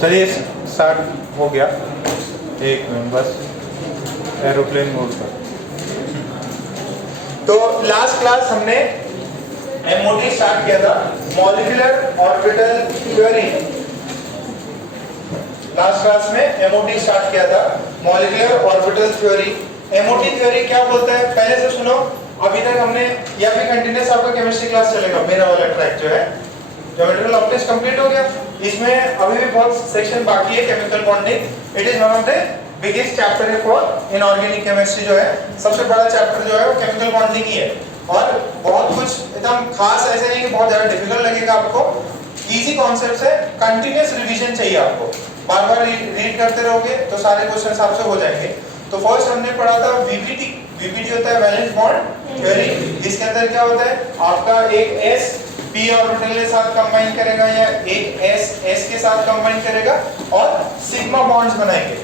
चलिए स्टार्ट हो गया। एक मिनट बस एरोप्लेन मोड पर। तो लास्ट क्लास हमने एमओटी स्टार्ट किया था, molecular orbital theory. Last class में एमओटी स्टार्ट किया था, molecular orbital theory. MOT theory क्या बोलता है पहले से सुनो। अभी तक हमने या फिर कंटिन्यूअस आपका केमिस्ट्री क्लास चलेगा, मेरा वाला ट्रैक जो है ज्योमेट्रिकल ऑप्टिक्स कंप्लीट हो गया। इसमें अभी भी बहुत सेक्शन बाकी है। Chemical bonding it is one of the biggest chapter है फॉर इनऑर्गेनिक केमिस्ट्री। जो है सबसे बड़ा चैप्टर जो है वो केमिकल बॉन्डिंग ही है। और बहुत कुछ एकदम खास ऐसे नहीं कि बहुत ज्यादा डिफिकल्ट लगेगा आपको। इजी कॉन्सेप्ट्स है, कंटिन्यूअस रिवीजन चाहिए आपको। बार बार रीड करते रहोगे तो सारे क्वेश्चंस आपसे हो जाएंगे। तो फर्स्ट हमने पढ़ा था वीपीटी। वीपीटी होता है वैलेंस बॉन्ड थ्योरी। इसके अंदर क्या होता है, आपका एक एस पी ऑर्बिटल के साथ कंबाइन करेगा या एक एस के साथ कंबाइन करेगा और सिग्मा बॉन्ड्स बनाएंगे।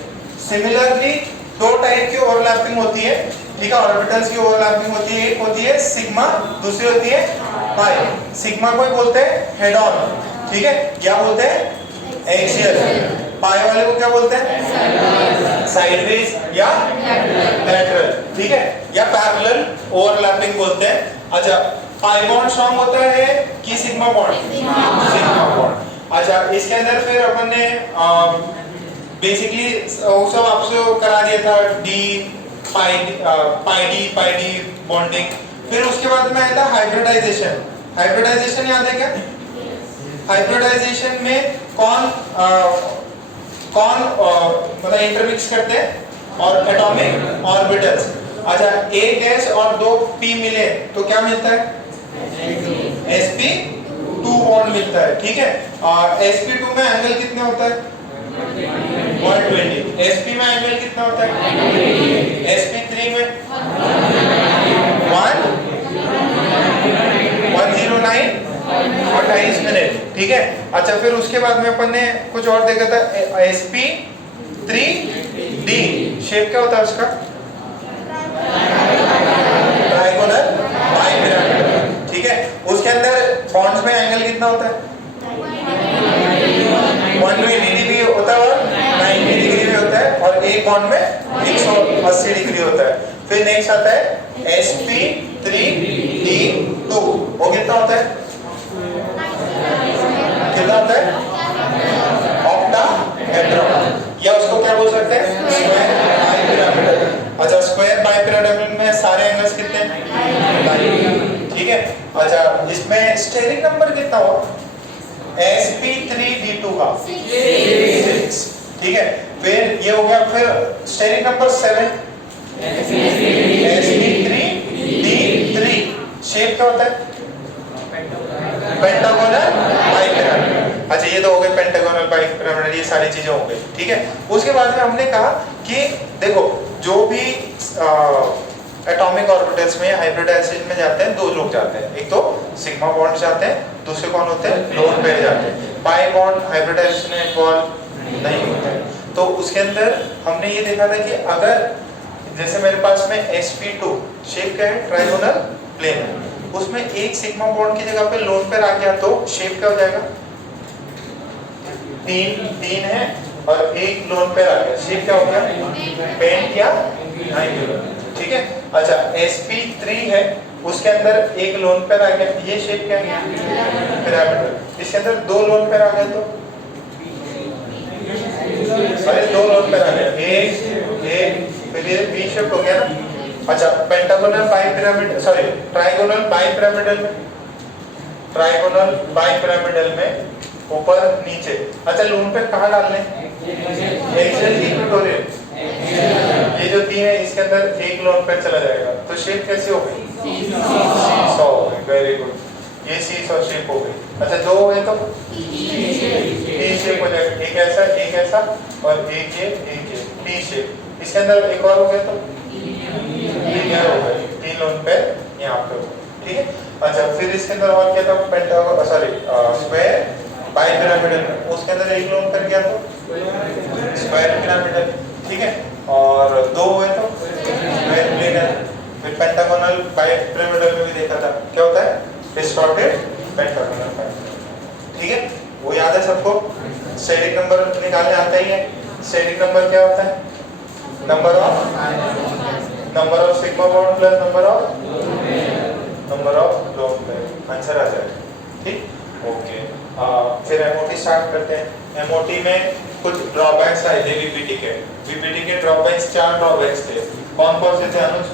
सिमिलरली दो टाइप की ओवरलैपिंग होती है, ठीक है, ऑर्बिटल्स की ओवरलैपिंग होती है। एक होती है सिग्मा, दूसरी होती है पाई। सिग्मा को बोलते हैं हेड ऑन, ठीक है, क्या बोलते हैं एक्सियल। पाई वाले को क्या बोलते हैं साइडवेज या लैटरल, ठीक है, या पैरेलल ओवरलैपिंग बोलते हैं। अच्छा, पाई बॉन्ड स्ट्रांग होता है कि सिग्मा बॉन्ड? Sigma bond. अच्छा, इसके अंदर फिर अपन ने बेसिकली वो सब आपसे करा दिया था डी पाई डी बॉन्डिंग। फिर उसके बाद में आया था हाइब्रिडाइजेशन। हाइब्रिडाइजेशन याद है क्या? हाइब्रिडाइजेशन में कौन मतलब इंटरमिक्स करते हैं और एटॉमिक ऑर्बिटल्स। अच्छा, एक एस और दो पी मिले तो क्या मिलता है? sp2 बॉन्ड मिलता है, ठीक है। sp2 में एंगल कितना होता है? 120। sp में एंगल कितना होता है? sp3 में 109 और 28 मिनट, ठीक है। अच्छा, फिर उसके बाद में अपन ने कुछ और देखा था, sp3d। शेप क्या होता है उसका? ट्रायंगुलर बाइपिरामिडल, ठीक है। उसके अंदर बॉन्ड्स में एंगल कितना होता है? 120 डिग्री होता है और 90 डिग्री भी होता है, और एक बॉन्ड में 180 डिग्री होता है। फिर नेक्स्ट आता है sp3d2। वो कितना होता है? कितना होता है? ऑक्टाहेड्रॉन, या उसको क्या बोल सकते हैं? Square bipyramidal. अच्छा, स्क्वायर बाइपिरामिडल में सारे एंगल्स कितने हैं? ठीक है। अच्छा, इसमें स्टेरिक नंबर कितना हो? sp3d2 का 6, ठीक है। फिर ये हो गया। फिर स्टेरिक नंबर 7 sp3d3। शेप क्या होता है? Pentagonal bipyramidal. अच्छा, ये तो हो गए पेंटागोनल बाइपिरामिडल, ये सारी चीजें हो गई, ठीक है। उसके बाद में हमने कहा कि देखो जो भी एटॉमिक ऑर्बिटल्स में हाइब्रिडाइजेशन में जाते हैं, दो लोग जाते हैं। एक तो सिग्मा बॉन्ड जाते हैं, दूसरे कौन होते हैं? लोन पेयर जाते हैं। पाई बॉन्ड हाइब्रिडाइजेशन में इन्वॉल्व नहीं होता है। तो उसके अंदर हमने ये देखा था कि अगर जैसे मेरे पास में sp2 शेप क्या है? ट्रायंगुलर प्लेन है, उसमें एक सिग्मा बॉन्ड की जगह पे लोन पेयर आ गया तो शेप क्या हो जाएगा? 3 है और एक लोन पेयर आ गया, शेप क्या हो गया? पेंट या ट्रायंगुलर, ठीक है। अच्छा, sp3 है, उसके अंदर एक लोन पेयर आ गया, ये शेप क्या है? पिरामिडल। इसके अंदर दो लोन पेयर आ गए तो अरे दो लोन पेयर आ गए, एक फिर ये बी शेप हो गया ना। अच्छा, pentagonal bipyramidal, sorry triangular bipyramidal में ऊपर नीचे। अच्छा, लोन पेयर कहाँ डालने? एक्सियल की इक्वेटोरियल। ये जो 3 है इसके अंदर एक लोन पेयर चला जाएगा तो शेप कैसी हो गई? सीसॉ हो गई। वेरी गुड, ये सीसॉ शेप हो गई। अच्छा, दो हो गए तो टी शेप हो जाएगा, एक ऐसा और एक ये टी शेप। इसके अंदर एक और हो गया तो ये क्या हो गया? 3 लोन पेयर यहाँ पे, ठीक है। अच्छा, फिर इसके अंदर और क्या था? पेंटागोनल स्क्वायर बाइपिरामिडल में उसके अंदर एक लोन पेयर क्या तो स्क्वायर पिरामिडल, ठीक है। और दो हुए तो स्क्वायर प्लेनर। फिर पेंटागोनल बाइपिरामिडल में भी देखा था क्या होता है? डिस्टॉर्टेड पेंटागोनल, ठीक है। वो याद है सबको? स्टैटिक नंबर निकालने आता ही है। स्टैटिक नंबर क्या होता है? Number of sigma bond plus number of lone pair, answer आ जाएगा। ठीक, ओके। फिर एमओटी स्टार्ट करते हैं। एमओटी में कुछ ड्रॉबैक्स आए थे वीपीटी के। वीपीटी के ड्रॉबैक्स, 4 ड्रॉबैक्स थे। कौन कौन से थे अनुज?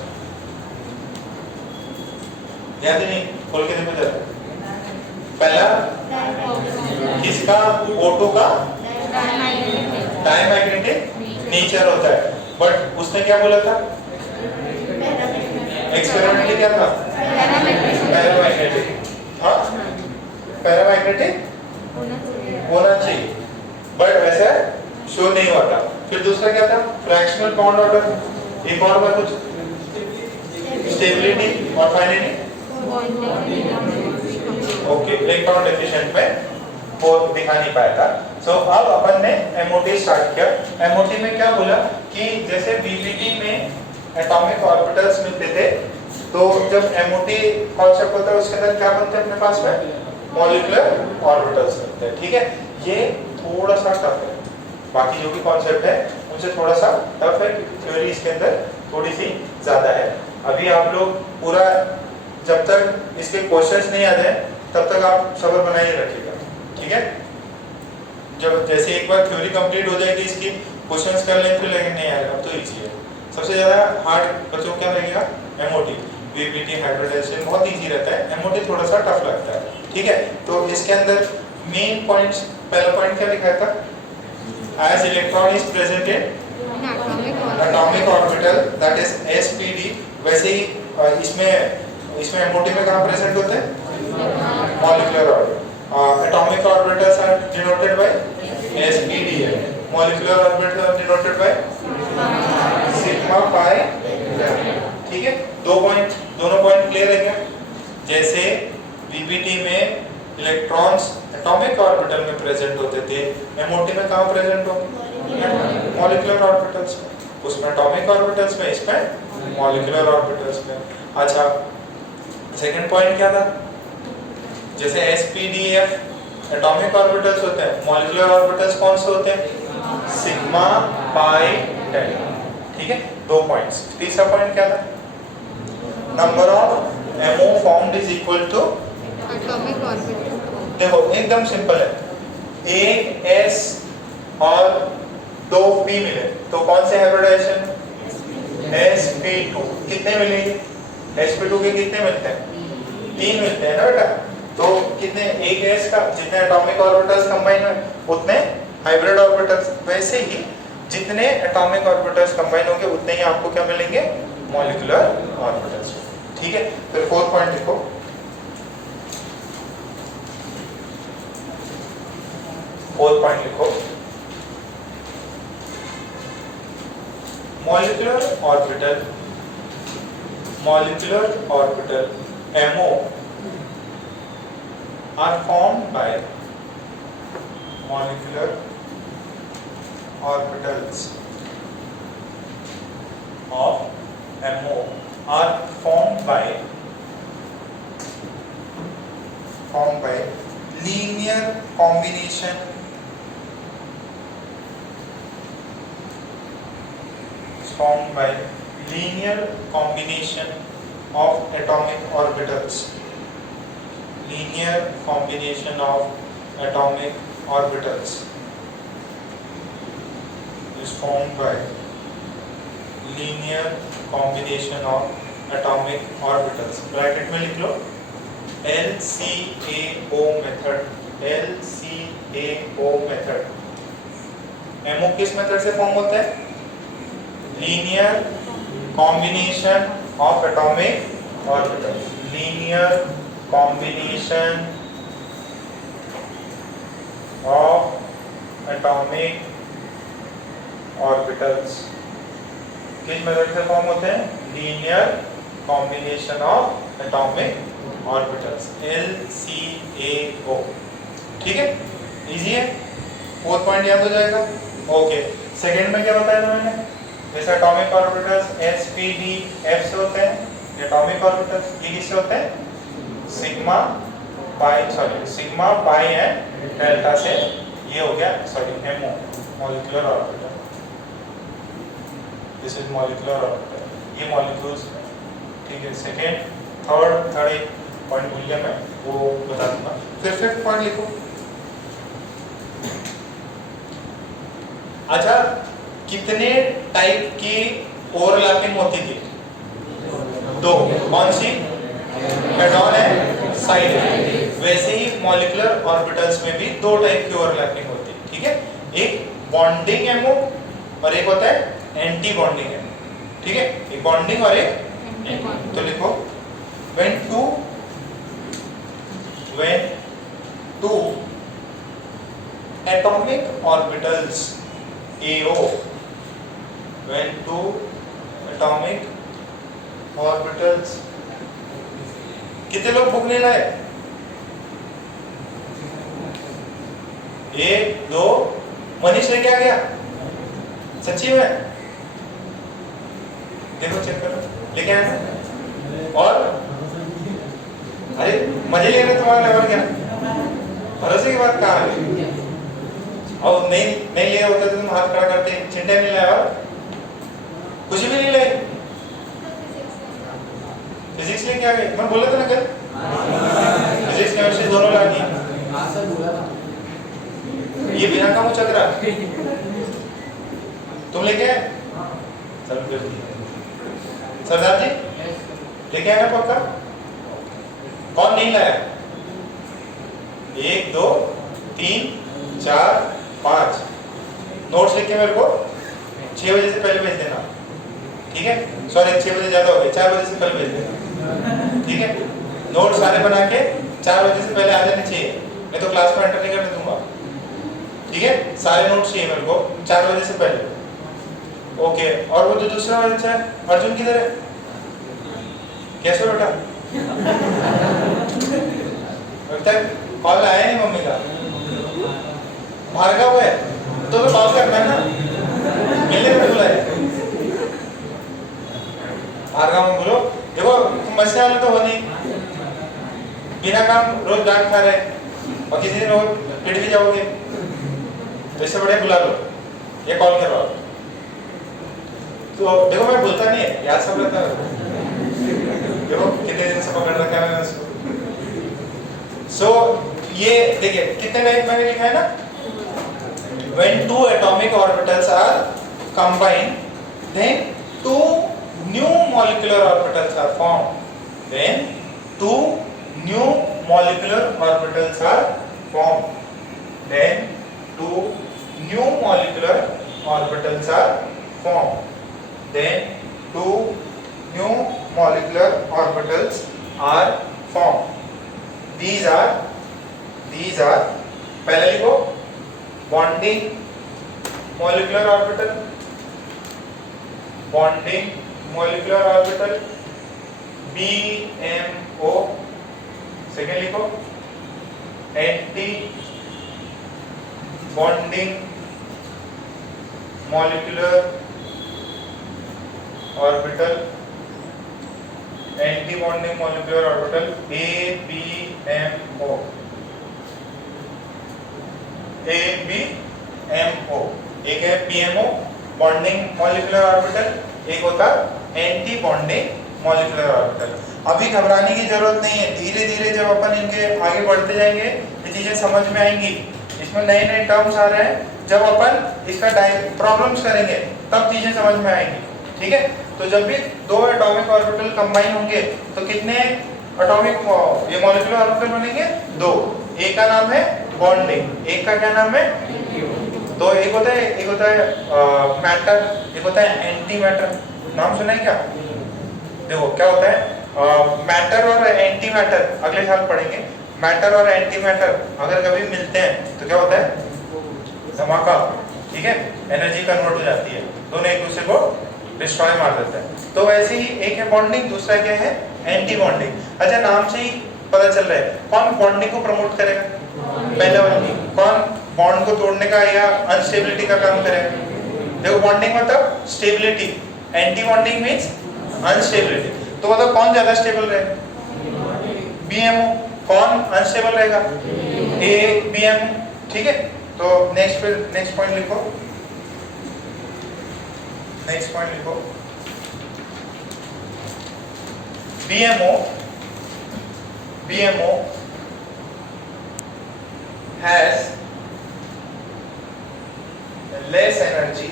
याद नहीं, खोल के देखो जरा। पहला किसका? O2 का टाइम मैग्नेटिक नेचर होता है, बट उसने क्या बोला था? एक्सपेरिमेंटली क्या था? पैरामैग्नेटिक। हाँ, पैरामैग्नेटिक होना चाहिए, बट वैसा शो नहीं हुआ था। फिर दूसरा क्या था? Fractional bond order. एक और था कुछ, स्टेबिलिटी और फाइनली ओके, इलेक्ट्रॉन डेफिशिएंट में वो दिखा नहीं पाया था। सो अब अपन ने एमओटी स्टार्ट किया। एमओटी में क्या बोला कि जैसे बीपीटी में एटॉमिक ऑर्बिटल्स मिलते थे, तो जब एमओटी कॉन्सेप्ट होता है उसके अंदर क्या बनते हैं अपने पास में? मॉलिक्यूलर ऑर्बिटल्स मिलते हैं। ठीक है, ये थोड़ा सा टफ है, बाकी जो भी कॉन्सेप्ट है उनसे थोड़ा सा टफ है, थ्योरी इसके अंदर थोड़ी सी ज्यादा है। अभी आप लोग पूरा, जब तक इसके क्वेश्चंस नहीं आ जाए तब तक आप सब्र बनाए रखिएगा। ठीक है, जब जैसे एक बार थ्योरी कंप्लीट हो जाएगी इसकी, क्वेश्चंस कर लें फिर लगेंगे नहीं यार अब तो इजी है। सबसे ज्यादा हार्ड बच्चों को क्या लगेगा? एमओटी, वीपीटी, हाइब्रिडाइजेशन बहुत इजी रहता है, एमओटी थोड़ा सा टफ लगता है। ठीक है, तो इसके अंदर मेन पॉइंट्स, पहला पॉइंट क्या लिखा था? As electron is present in atomic orbital that is SPD. वैसे ही इसमें एमओटी में कहां प्रेजेंट होते हैं? Molecular orbital. Atomic orbitals are denoted by SPD है, molecular orbital are denoted by sigma pi. ठीक है, दोनों पॉइंट क्लियर है क्या? जैसे वीपीटी में इलेक्ट्रॉन्स एटॉमिक ऑर्बिटल में प्रेजेंट होते थे, एमओटी में कहां प्रेजेंट होंगे? मॉलिक्यूलर ऑर्बिटल्स में। उसमें एटॉमिक ऑर्बिटल्स में, इसमें मॉलिक्यूलर ऑर्बिटल्स में। अच्छा, सेकंड पॉइंट क्या था? जैसे एसपीडीएफ एटॉमिक ऑर्बिटल्स होते हैं, मॉलिक्यूलर ऑर्बिटल्स कौन से होते हैं? Sigma pi 10। ठीक है, 2 पॉइंट्स। तीसरा पॉइंट क्या था? Number of MO formed is equal to atomic orbital. देखो एकदम सिंपल है, एक एस और 2 पी मिले तो कौन से हाइब्रिडाइजेशन? sp2। कितने मिलेंगे? sp2 के कितने मिलते हैं? 3 मिलते हैं ना बेटा। तो कितने? एक एस का जितने एटॉमिक ऑर्बिटल्स कंबाइन हुए उतने हाइब्रिड ऑर्बिटल्स। वैसे ही जितने एटॉमिक ऑर्बिटल्स कंबाइन होंगे उतने ही आपको क्या मिलेंगे? Molecular orbitals. ठीक है, फिर फोर्थ पॉइंट लिखो। फोर्थ पॉइंट लिखो, molecular orbital MO are formed by molecular orbitals of MO are formed by linear combination of atomic orbitals. Linear combination of atomic orbitals is formed by linear combination of atomic orbitals. Bracket में लिख लो LCAO method. LCAO method. MO किस method से form होता है? Linear combination of atomic orbitals. Linear combination of atomic orbitals किस method से form होते हैं? Linear combination of atomic orbitals, LCAO। ठीक है, इजी है। फोर्थ पॉइंट याद हो जाएगा। ओके, सेकंड में क्या बताया था मैंने? जैसे एटॉमिक ऑर्बिटल्स SPDF से होते हैं, एटॉमिक ऑर्बिटल्स ये किससे होते हैं? सिग्मा पाई एंड डेल्टा से ये हो गया sorry MO molecular orbital, this is molecular orbital, ये मॉलिक्यूल्स में, ठीक है। सेकेंड थर्ड एक पॉइंट भूल गया मैं, वो बता दूंगा। फिर फिफ्थ पॉइंट लिखो। अच्छा, कितने टाइप की ओवरलैपिंग होती थी? दो। कौन सी? हेड-ऑन है, साइड है। वैसे ही मॉलिक्यूलर ऑर्बिटल्स में भी दो टाइप की ओवरलैपिंग होती है, ठीक है। एक बॉन्डिंग एमओ और एक होता है एंटी बॉन्डिंग एमओ, ठीक है। एक बॉन्डिंग और एक एंटी। तो लिखो when two atomic orbitals AO, when two atomic orbitals, कितने लोग बुक नहीं लाए? एक दो, मनीष लेके आ गया? सच्ची में? देखो चेक करो, लेके आया ना? और अरे मजे लेने तुम्हारा लेवल क्या? भरोसे की बात कहाँ है? और नहीं लिया होता तो तुम हाथ खड़ा करते, चिंता नहीं लाया और कुछ भी नहीं लाए। फिजिक्स लेके आ गए, मैं बोला था ना कल फिजिक्स केमिस्ट्री दोनों लानी। ये बिना काम चल रहा तुम लेके आए? चलो फिर सरदार जी लेके आए ना पक्का? कौन नहीं लाया? 1 2 3 4 5 नोट्स लिख के मेरे को 6 बजे से पहले भेज देना, ठीक है। सॉरी 6 बजे ज्यादा हो गए, 4 बजे से पहले भेज देना, ठीक है। नोट सारे बना के 4 बजे से पहले आ जाने चाहिए, मैं तो क्लास में एंटर नहीं करने दूंगा, ठीक है। सारे नोट्स चाहिए मेरे को 4 बजे से पहले, ओके। और वो जो दूसरा बच्चा है अर्जुन किधर है? कैसे हो बेटा? कॉल आया नहीं मम्मी का, भार्गव है तो कॉल करना है ना, मिलने को बुलाए। भार्गव बोलो देखो तुम बचने वाले तो हो नहीं, बिना काम रोज डांट खा रहे और किसी दिन रोज पिट भी जाओगे, तो इससे बड़े बुला लो, ये कॉल करवाओ। तो देखो मैं भूलता नहीं है, याद सब रहता है। देखो कितने दिन से पकड़ रखा है मैंने उसको। सो ये देखिए कितने टाइप मैंने लिखा है ना, when two atomic orbitals are combined then two new molecular orbitals are formed, when two new molecular orbitals are formed, then two new molecular orbitals are formed, then two new molecular orbitals are formed. These are पहले लिखो bonding molecular orbital, bonding molecular orbital BMO, second लिखो anti bonding molecular orbital, anti bonding molecular orbital ABMO, ABMO। एक है PMO bonding molecular orbital, एक होता anti bonding molecular orbital. अभी घबराने की जरूरत नहीं है, धीरे धीरे जब अपन इनके आगे बढ़ते जाएंगे ये चीजें समझ में आएंगी। इसमें नए नए टर्म्स आ रहे हैं, जब अपन इसका प्रॉब्लम्स करेंगे तब चीजें समझ में आएंगी, ठीक है। तो जब भी दो एटॉमिक ऑर्बिटल कंबाइन होंगे तो कितने एटॉमिक ये मॉलिक्यूलर ऑर्बिटल बनेंगे? दो। एक का नाम है बॉन्डिंग, एक का क्या नाम है? तो एक होता है मैटर, एक होता है एंटी मैटर। नाम सुना है क्या? देखो क्या होता है मैटर और एंटी मैटर, अगले साल पढ़ेंगे। मैटर और एंटी मैटर अगर कभी मिलते हैं तो क्या होता है? धमाका, ठीक है, एनर्जी कन्वर्ट हो जाती है, दोनों एक दूसरे को डिस्ट्रॉय मार देते हैं। तो वैसे ही एक है बॉन्डिंग, दूसरा क्या है? Anti bonding. अच्छा नाम से ही पता चल रहा है कौन बॉन्डिंग को प्रमोट करेगा? पहले वाला। कौन बॉन्ड को तोड़ने का या अनस्टेबिलिटी का काम करेगा? देखो बॉन्डिंग मतलब stability, anti bonding means unstability. तो मतलब कौन ज्यादा स्टेबल रहेगा? BMO। कौन अनस्टेबल रहेगा? ABMO, ठीक है। तो नेक्स्ट पॉइंट लिखो, नेक्स्ट पॉइंट लिखो, BMO has less energy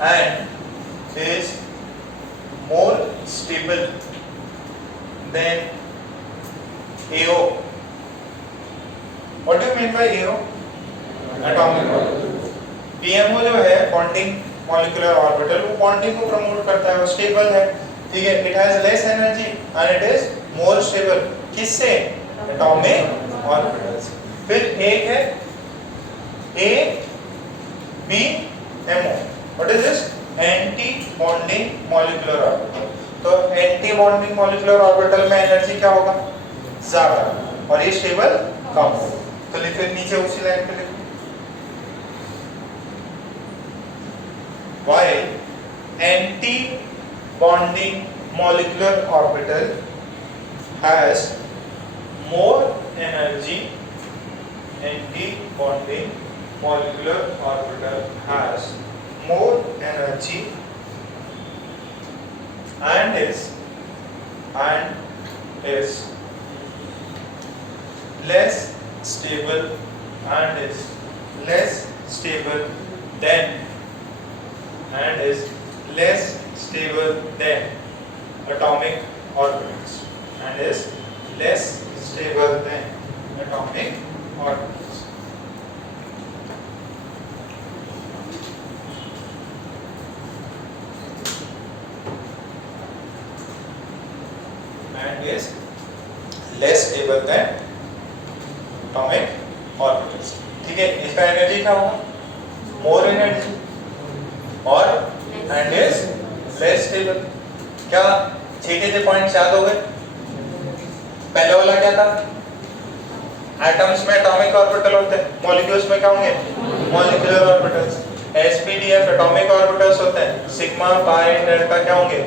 and is more stable than AO. What do you mean by AO? Atomic orbital. BMO जो है बॉन्डिंग मॉलिक्यूलर ऑर्बिटल, वो बॉन्डिंग को प्रमोट करता है, वो स्टेबल है, ठीक है। It has less energy and it is more stable, किससे? Atomic orbitals. फिर एक है ABMO, what is this? Anti bonding molecular orbital. तो एंटी बॉन्डिंग मॉलिक्यूलर ऑर्बिटल में एनर्जी क्या होगा? ज्यादा, और ये स्टेबल कम होगा। तो लिखो नीचे उसी लाइन पे लिखो, while anti-bonding molecular orbital has more energy, anti-bonding molecular orbital has more energy and is less stable than atomic orbitals and is less stable than atomic orbitals. And is less stable than atomic orbitals. ठीक है, इसका energy क्या होगा? More energy और and is less stable. क्या छठे point याद हो गए? पहले वाला क्या था? एटम्स में एटॉमिक ऑर्बिटल होते हैं, मॉलिक्यूल्स में क्या होंगे? Molecular orbitals. sp_d_f atomic orbitals होते हैं, सिग्मा पाई डेल्टा क्या होंगे?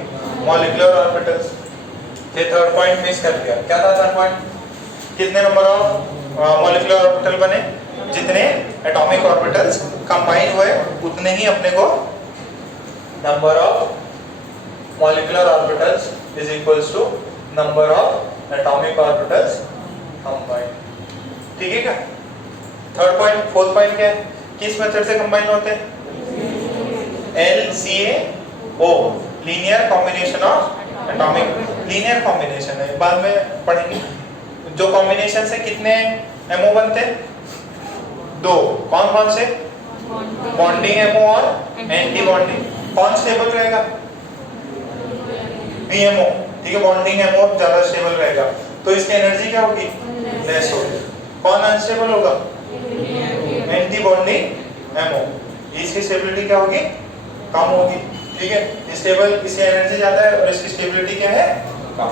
Molecular orbitals. ये थर्ड पॉइंट मिस कर दिया। क्या था थर्ड पॉइंट? कितने नंबर ऑफ मॉलिक्यूलर ऑर्बिटल बने? जितने एटॉमिक ऑर्बिटल्स कंबाइन हुए उतने ही अपने को number of molecular orbitals is equals to number of atomic orbitals combine. ठीक है क्या? Third point. फोर्थ पॉइंट क्या है? किस मेथड से कंबाइन होते हैं? LCAO, linear combination of atomic. Linear combination है, बाद में पढ़ेंगे। जो कॉम्बिनेशन से कितने एमओ बनते हैं? दो। कौन कौन से? बॉन्डिंग एमओ और एंटी बॉन्डिंग। कौन स्टेबल रहेगा? बीएमओ। ठीक है, बॉन्डिंग एमओ ज्यादा स्टेबल रहेगा, तो इसकी एनर्जी क्या होगी? लेस होगी। कौन अनस्टेबल होगा? Anti bonding ammo. इसकी स्टेबिलिटी क्या होगी? कम होगी। ठीक है, स्टेबल, इसकी एनर्जी ज्यादा है और इसकी स्टेबिलिटी क्या है? कम।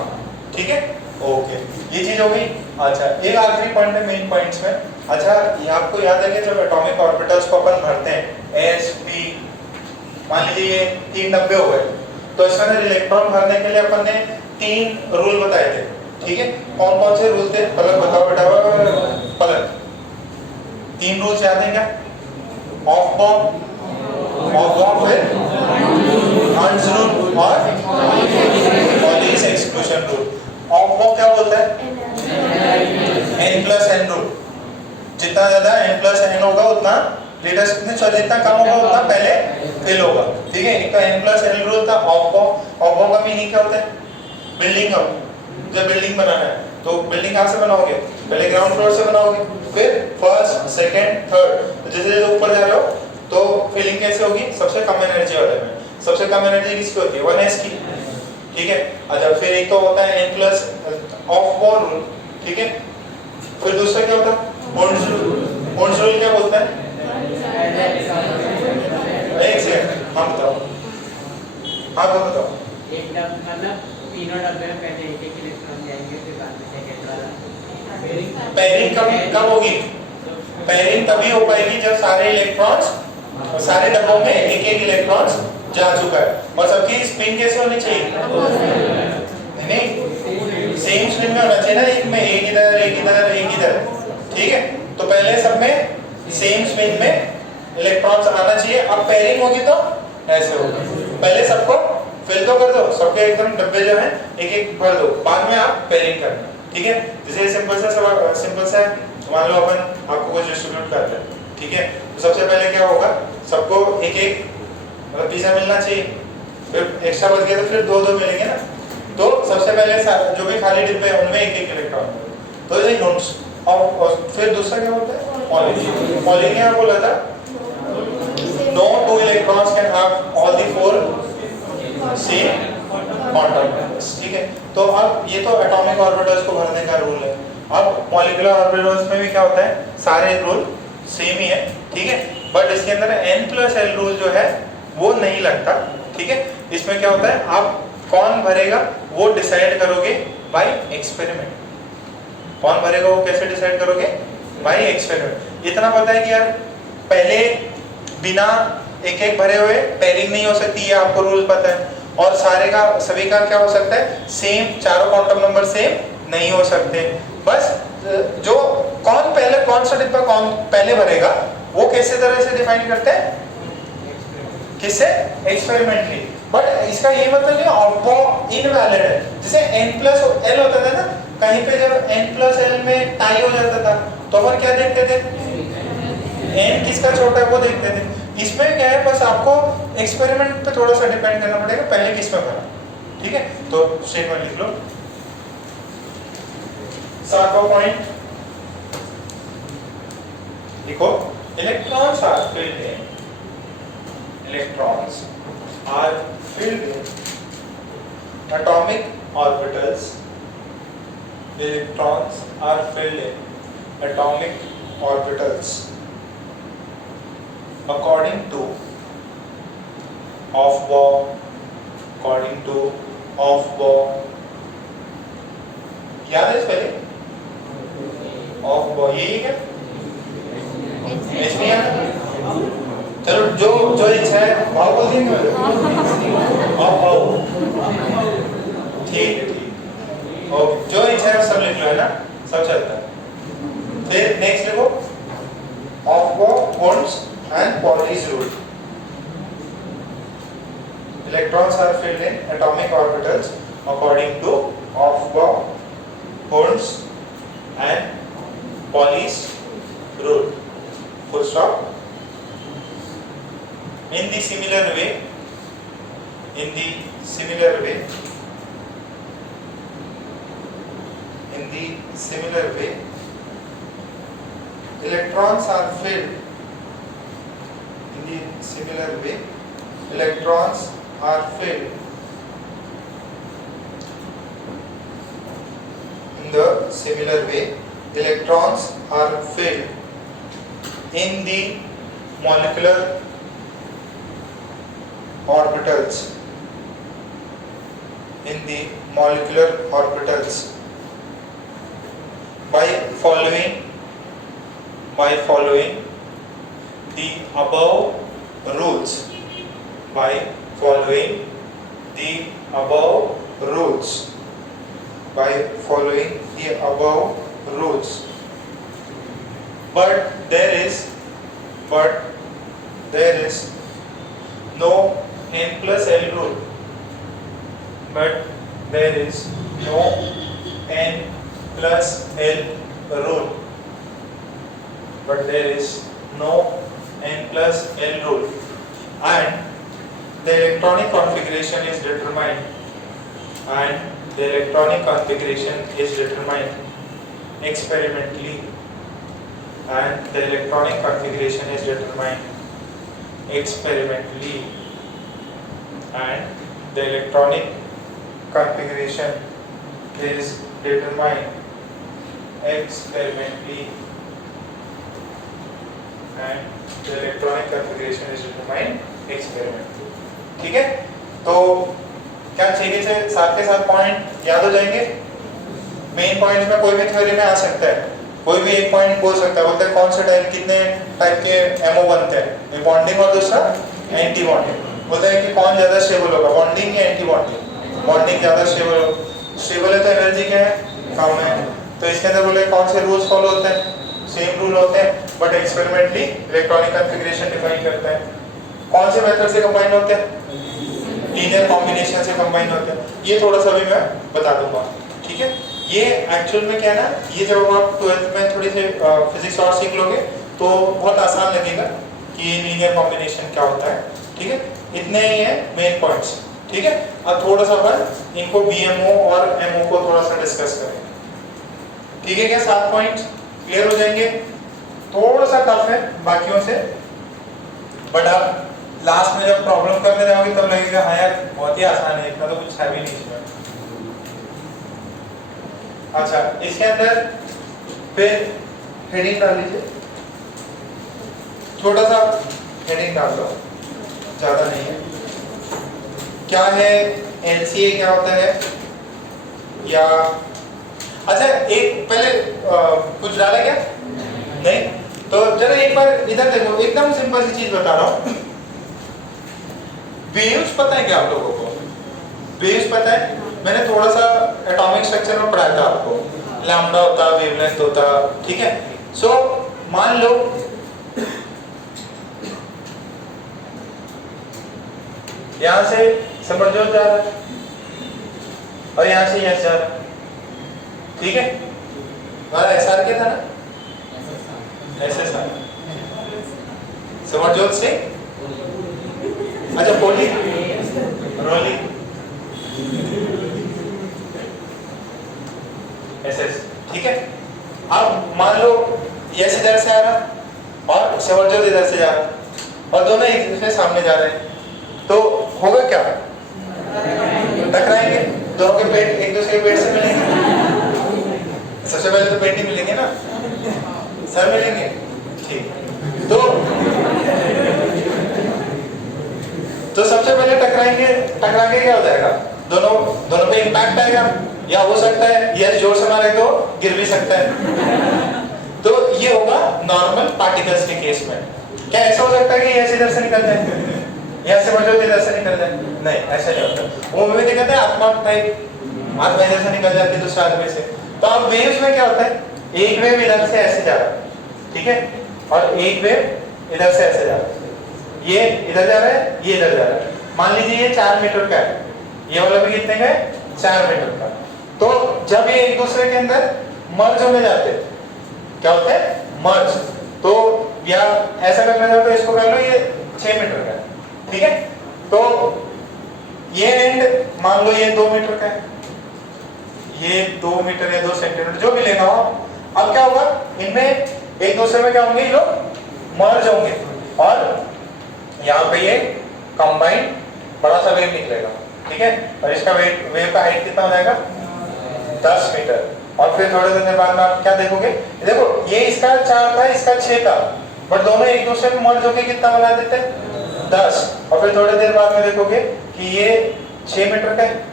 ठीक है, ओके, ये चीज हो गई। अच्छा, एक आखिरी पॉइंट है मेन पॉइंट्स में। अच्छा, ये आपको याद है कि जब एटॉमिक ऑर्बिटल्स को अपन भरते हैं sp, मान लीजिए ये 3 डब्बे हो गए, तो इसके अंदर इलेक्ट्रॉन भरने के लिए अपन ने 3 रूल बताए थे। ठीक है, कौन कौन से रूल थे? पलक बताओ बेटा। पलक, 3 रूल्स याद है क्या? ऑफ बॉम्ब, फिर हंस रूल और Pauli's exclusion rule. Of bomb क्या बोलता है? n+n rule. जितना ज्यादा n+n होगा उतना जितना कम होगा उतना पहले फिल होगा। ठीक है, एक तो n+n रूल था। ऑफ बॉम्ब का मीनिंग क्या होता है? Building up. जब बिल्डिंग बनाना है तो बिल्डिंग कहाँ से बनाओगे? पहले ग्राउंड फ्लोर से बनाओगे, फिर फर्स्ट, सेकंड, थर्ड। तो जैसे जैसे ऊपर जा रहे हो तो फिलिंग कैसे होगी? सबसे कम एनर्जी वाले में। सबसे कम एनर्जी किसकी होती है? 1s की। ठीक है, अच्छा, फिर एक तो होता है n+ ऑफ बॉम्ब रूल। ठीक है, फिर दूसरा क्या होता है? Bonds rule. बॉन्ड्स रूल क्या बोलता है? एक सेकंड, हम बताओ। हाँ, तो बताओ। एक डब्बा मतलब तीनों डब्बे में पहले एक इलेक्ट्रॉन जाएंगे, फिर बाद में सेकंड वाला। पेयरिंग कब होगी? पेयरिंग तभी हो पाएगी जब सारे इलेक्ट्रॉन्स, सारे डब्बों में एक एक इलेक्ट्रॉन्स जा चुका है। और सबकी स्पिन कैसे होनी चाहिए? नहीं, सेम सेम स्पिन में होना चाहिए ना, एक में एक इधर एक इधर एक इधर, ठीक है। तो पहले सब में सेम स्पिन में इलेक्ट्रॉन्स आना चाहिए। अब पेयरिंग होगी तो ऐसे होगा, पहले सबको फिल तो कर दो, सबके एकदम डब्बे जो हैं एक एक भर दो, बाद में आप पेयरिंग करना, ठीक है। जैसे सिंपल सा मान लो अपन आपको कुछ डिस्ट्रीब्यूट कर रहे हैं, ठीक है। तो सबसे पहले क्या होगा, सबको एक एक मतलब पिज्जा मिलना चाहिए, फिर एक्स्ट्रा बच गया तो फिर दो दो मिलेंगे ना। तो सबसे पहले जो भी खाली डिब्बे हैं उनमें एक एक इलेक्ट्रॉन, तो ये नोट्स। और फिर दूसरा क्या होता है, पॉलिंग। पॉलिंग क्या बोला था, no two electrons can have all the four same quantum numbers, ठीक है। तो अब ये तो एटॉमिक ऑर्बिटल्स को भरने का रूल है। अब मॉलिक्यूलर ऑर्बिटल्स में भी क्या होता है, सारे रूल सेम ही है, ठीक है। बट इसके अंदर n+l रूल जो है वो नहीं लगता, ठीक है। इसमें क्या होता है, आप कौन भरेगा वो डिसाइड करोगे बाय एक्सपेरिमेंट। कौन भरेगा वो कैसे डिसाइड करोगे, बाय एक्सपेरिमेंट। इतना पता है कि यार पहले बिना एक एक भरे हुए पेयरिंग नहीं हो सकती, ये आपको रूल पता है। और सारे का सभी का क्या हो सकता है, सेम, चारों क्वांटम नंबर सेम नहीं हो सकते। बस जो कौन पहले कौन सा डिब्बा कौन पहले भरेगा वो कैसे तरह से डिफाइन करते हैं, किससे, एक्सपेरिमेंटली। बट इसका ये मतलब नहीं वो इनवैलिड है। जैसे n+l होता था ना, कहीं पे जब n+l में टाई हो जाता था तो अपन क्या देखते थे, n किसका छोटा है वो देखते थे। इसमें क्या है, बस आपको एक्सपेरिमेंट पे थोड़ा सा डिपेंड करना पड़ेगा, पहले किस में भरा, ठीक है। तो स्टेटमेंट लिख लो। 7वां पॉइंट लिखो, electrons are filled in, electrons are filled in atomic orbitals. Electrons are filled in atomic orbitals according to Aufbau. According to Aufbau. याद है इस पहले Aufbau, यही है क्या? चलो जो जो इच्छा है भाव बोल दिए भाव, ठीक है, ठीक। ओके, जो इच्छा है सब लिख लो, है ना, सब चलता है। फिर नेक्स्ट लिखो, Aufbau, Hond's and Pauli's rule. Electrons are filled in atomic orbitals according to Aufbau, Hond's and Pauli's rule. Full stop. In the similar way, electrons are filled. In the similar way, electrons are filled. In the similar way, electrons are filled in the molecular orbitals, in the molecular orbitals by following the above rules, by following the above rules, by following the above rules. But there is no n+l rule. But there is no n+l rule. But there is no n+l rule. And the electronic configuration is determined. And the electronic configuration is determined experimentally. And the electronic configuration is determined experimentally, and the electronic configuration is determined experimentally, and the electronic configuration is determined experimentally. ठीक है, तो क्या 6 से 7 के 7 point याद हो जाएंगे। Main points में कोई भी थ्योरी में आ सकता है, कोई भी एक पॉइंट बोल सकता है, बोलते हैं कौन से टाइप कितने टाइप के एमओ बनते हैं, बॉन्डिंग और दूसरा एंटी बॉन्डिंग। बोलते हैं कि कौन ज्यादा स्टेबल होगा, बॉन्डिंग या एंटी बॉन्डिंग। बॉन्डिंग ज्यादा स्टेबल है तो एनर्जी क्या है, कम है। तो इसके अंदर बोले कौन से रूल्स फॉलो होते हैं, सेम रूल होते हैं but experimentally electronic configuration define करते हैं। कौन से मेथड से कंबाइन होते हैं, लीनियर कॉम्बिनेशन से कंबाइन होते हैं। ये थोड़ा सा भी मैं बता दूंगा, ठीक है। ये एक्चुअल में क्या है ना, ये जब आप 12th में थोड़ी सी फिजिक्स और सीख लोगे तो बहुत आसान लगेगा कि लीनियर कॉम्बिनेशन क्या होता है, ठीक है। इतने ही है मेन पॉइंट्स, ठीक है। अब थोड़ा सा अपन इनको बीएमओ और एमओ को थोड़ा सा डिस्कस करेंगे, ठीक है। क्या 7 पॉइंट क्लियर हो जाएंगे? थोड़ा सा टफ है बाकियों से, बट आप लास्ट में जब प्रॉब्लम करने जाओगे तब लगेगा हाँ यार बहुत ही आसान है, इतना तो कुछ है भी नहीं इसमें। अच्छा, इसके अंदर फिर हेडिंग डाल लीजिए, छोटा सा हेडिंग डाल दो, ज्यादा नहीं है। क्या है एलसीए, क्या होता है, या अच्छा एक पहले कुछ डाला क्या? नहीं, तो जरा एक बार इधर देखो, एकदम सिंपल सी चीज बता रहा हूं। वेव्स पता है क्या आप लोगों को? वेव्स पता है? मैंने थोड़ा सा एटॉमिक स्ट्रक्चर में पढ़ाया था आपको, लैम्डा होता, वेवलेंथ होता, ठीक है। सो मान लो यहां से समरजोत जा रहा है और यहां से यस जा रहा है, ठीक है। हमारा एसआर क्या था ना, एसएसआर, समरजोत से अच्छा पोली रोली एसएस, ठीक है। अब मान लो यस इधर से आ रहा और समरजोत इधर से जा रहा और दोनों एक दूसरे के सामने जा रहे हैं, तो होगा क्या? टकराएंगे, दोनों के पेट एक दूसरे के पेट से मिलेंगे। सबसे पहले तो पेट ही मिलेंगे ना, सर मिलेंगे, ठीक। तो सबसे पहले टकराएंगे, टकरा के क्या हो जाएगा, दोनों पे इम्पैक्ट आएगा, या हो सकता है यस जोर से मारे तो गिर भी सकता है। तो ये होगा नॉर्मल पार्टिकल्स के केस में। क्या ऐसा हो सकता है कि यस इधर से निकल जाए, यस से मौजूद इधर से निकल जाए? नहीं, ऐसा नहीं होता। वो में दिक्कत है आत्मा टाइप, आत्मा इधर से निकल जाती है दूसरे आदमी से। तो अब वेव्स में क्या होता है, एक वेव इधर से ऐसे जा रहा है, ठीक है, और एक वेव इधर से ऐसे जा रहा है। ये इधर जा रहा है, ये इधर जा रहा है। मान लीजिए ये 4 मीटर का है, ये वाला भी कितने का है, 4 मीटर का। तो जब ये एक दूसरे के अंदर मर्ज होने जाते हैं, क्या होता है, मर्ज। तो या ऐसा करना चाहो तो इसको कर लो, ये 6 मीटर का है, ठीक है। तो ये एंड मान लो ये 2 मीटर का है, ये 2 मीटर या 2 सेंटीमीटर जो भी लेना हो। अब क्या होगा, इनमें एक दूसरे में क्या होंगे, ये लोग मर्ज होंगे और यहाँ पे ये कंबाइन बड़ा सा वेव निकलेगा, ठीक है। और इसका वेव का हाइट कितना हो जाएगा, 10 मीटर। और फिर थोड़े दिन बाद में आप क्या देखोगे, देखो ये इसका 4 था, इसका 6 था, बट दोनों एक दूसरे में मर्ज होके कितना बना देते हैं, 10। और फिर थोड़ी देर बाद में देखोगे कि ये 6 मीटर का है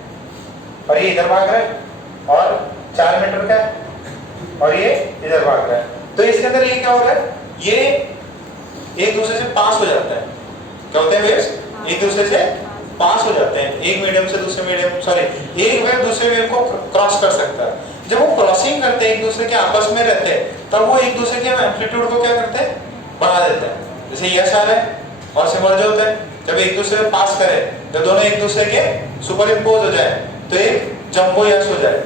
और ये इधर भाग रहा है, और 4 मीटर का है और ये इधर भाग रहा है। तो इसके अंदर ये क्या हो रहा है, ये एक दूसरे से पास हो जाता है। क्या होते हैं वेव्स, एक दूसरे से पास हो जाते हैं, एक मीडियम से दूसरे मीडियम, सॉरी एक वेव दूसरे वेव को क्रॉस कर सकता है। जब वो क्रॉसिंग करते हैं, एक दूसरे के आपस में रहते हैं, तब वो एक दूसरे के एम्पलीट्यूड को क्या करते हैं, बढ़ा देते हैं। जैसे यस आ रहा है और सिमर्ज होता है, जब एक दूसरे में पास करें, जब दोनों एक दूसरे के सुपर इम्पोज हो जाए तो एक जंबो यस हो जाए,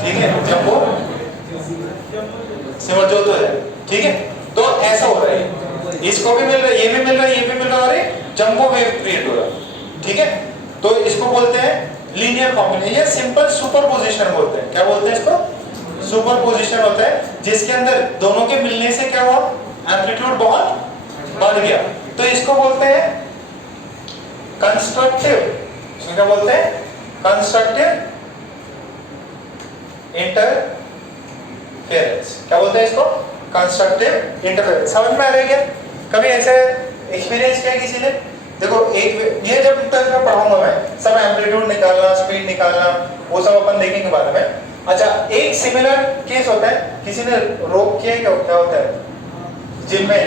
ठीक है, जंबो सिमर्जोत हो जाए, ठीक है। तो ऐसा हो रहा है, इसको भी मिल रहा है, ये भी मिल रहा है, ये भी मिल रहा है, और एक जंबो वेव क्रिएट हो रहा है, ठीक है। तो इसको बोलते हैं लीनियर कॉम्बिनेशन या सिंपल सुपरपोजिशन बोलते हैं। क्या बोलते हैं इसको, सुपरपोजिशन होता है, जिसके अंदर दोनों के मिलने से क्या हुआ, एम्पलीट्यूड बहुत बढ़ गया। तो इसको बोलते हैं कंस्ट्रक्टिव, इसको क्या बोलते हैं, कंस्ट्रक्टिव इंटरफेरेंस। क्या बोलते हैं इसको, कंस्ट्रक्टिव इंटरफेरेंस। समझ में आ रही है? कभी ऐसे एक्सपीरियंस किया किसी ने? देखो एक ये जब तक मैं पढ़ाऊंगा मैं सब एम्पलीट्यूड निकालना, स्पीड निकालना, वो सब अपन देखेंगे बाद में। अच्छा, एक सिमिलर केस होता है, किसी ने रोप किया, क्या होता है जिम में,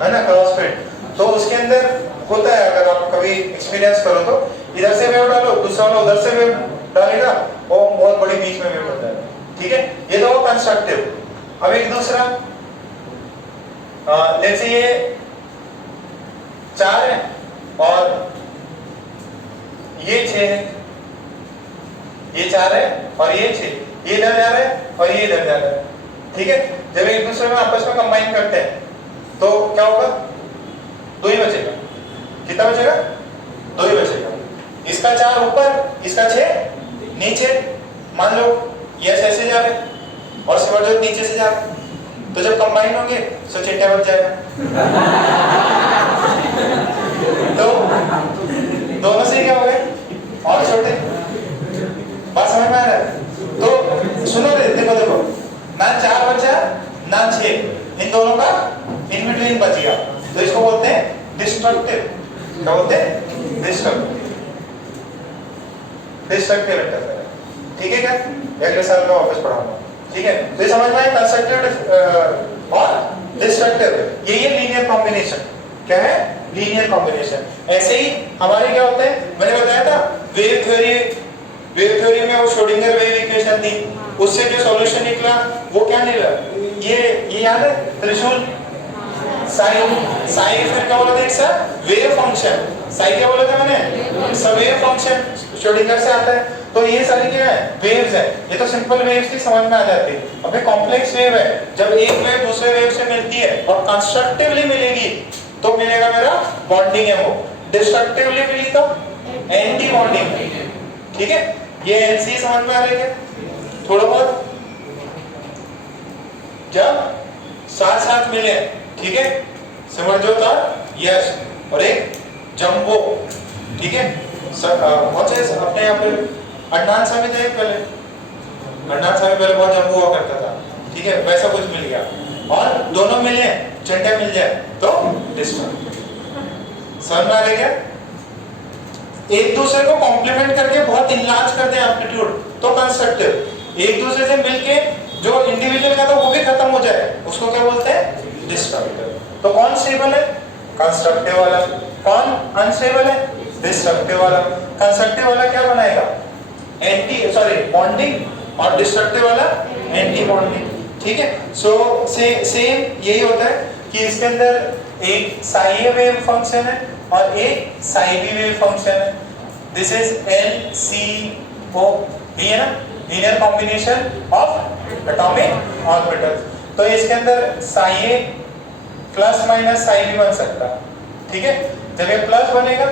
है ना, क्रॉसफिट। तो उसके अंदर होता है, अगर आप कभी एक्सपीरियंस करो तो इधर से वेव डालो, दूसरा वाला उधर से वेव डालेगा, और बहुत बड़ी बीच में वेव होता है, ठीक है, ये तो वो कंस्ट्रक्टिव। अब एक दूसरा लेट्स से ये 4 है और ये 6 है, ये 4 है और ये 6, ये इधर जा रहा है और ये इधर जा रहा है, ठीक है। जब एक दूसरे में आपस में कंबाइन करते हैं तो क्या होगा, 2 ही बचेगा। कितना बचेगा, 2 ही बचेगा। इसका 4 ऊपर, इसका 6 नीचे। मान लो ये ऐसे जा रहे हैं और सिमरजोत नीचे से जा रहा है, तो जब कंबाइन होंगे तो चिट्ठा बच जाएगा। तो दोनों से क्या हो गए और छोटे। बात समझ में आ रहा है? तो सुनो, देखो देखो, ना 4 बचा ना 6, इन दोनों का इन बिटवीन बच गया, तो इसको बोलते हैं डिस्ट्रक्टिव। क्या बोलते हैं, डिस्ट्रक्टिव। डिस्ट्रक्टिव इंटरफेरेंस, ठीक है। क्या अगले साल का ऑफिस पढ़ाऊंगा, ठीक है। तो ये समझ में आया, कंस्ट्रक्टिव और डिस्ट्रक्टिव, ये लीनियर कॉम्बिनेशन। क्या है, लीनियर कॉम्बिनेशन। ऐसे ही हमारे क्या होते हैं, मैंने बताया था वेव थ्योरी में वो श्रोडिंगर वेव इक्वेशन थी, उससे जो सॉल्यूशन निकला वो क्या निकला, ये याद है, त्रिशूल साइन। साइन फिर क्या बोला था, एक सा वेव फंक्शन। साइन क्या बोला था मैंने, सब वेव फंक्शन श्रोडिंगर से आता है। तो ये सारी क्या है, वेव्स है। ये तो सिंपल वेव्स थी, समझ में आ जाती है। अब ये कॉम्प्लेक्स वेव है, जब एक वेव दूसरे वेव से मिलती है और कंस्ट्रक्टिवली मिलेगी तो मिलेगा मेरा बॉन्डिंग है। वो डिस्ट्रक्टिवली मिली तो एंटी बॉन्डिंग, ठीक है। ये एनसी समझ में आ रही है थोड़ा बहुत, जब साथ साथ मिले, ठीक है, सिमरजोत और यश और एक जंबो, ठीक है। बहुत से अपने यहाँ पे अडनान साहब थे पहले, अडनान साहब पहले बहुत जंबो हुआ करता था, ठीक है, वैसा कुछ मिल गया और दोनों मिले, चंडा मिल जाए तो डिस्ट्रक्टिव। समझ में आ रही है? एक दूसरे को कॉम्प्लीमेंट करके बहुत इनलार्ज कर दे एम्पलीट्यूड तो कंस्ट्रक्टिव। एक दूसरे से मिलके जो इंडिविजुअल का था वो भी खत्म हो जाए, उसको क्या बोलते हैं, डिस्ट्रक्टिव। तो कौन स्टेबल है, कंस्ट्रक्टिव वाला। कौन अनस्टेबल है, डिस्ट्रक्टिव वाला। कंस्ट्रक्टिव वाला क्या बनाएगा, बॉन्डिंग, और डिस्ट्रक्टिव वाला एंटी बॉन्डिंग, ठीक है। सो सेम यही होता है कि इसके अंदर एक साई ए वेव फंक्शन है और एक साई बी वेव फंक्शन है। दिस इज LCO, ये है ना, linear combination of atomic orbitals. तो इसके अंदर साई ए प्लस माइनस साई बी बन सकता है, ठीक है। जब ये प्लस बनेगा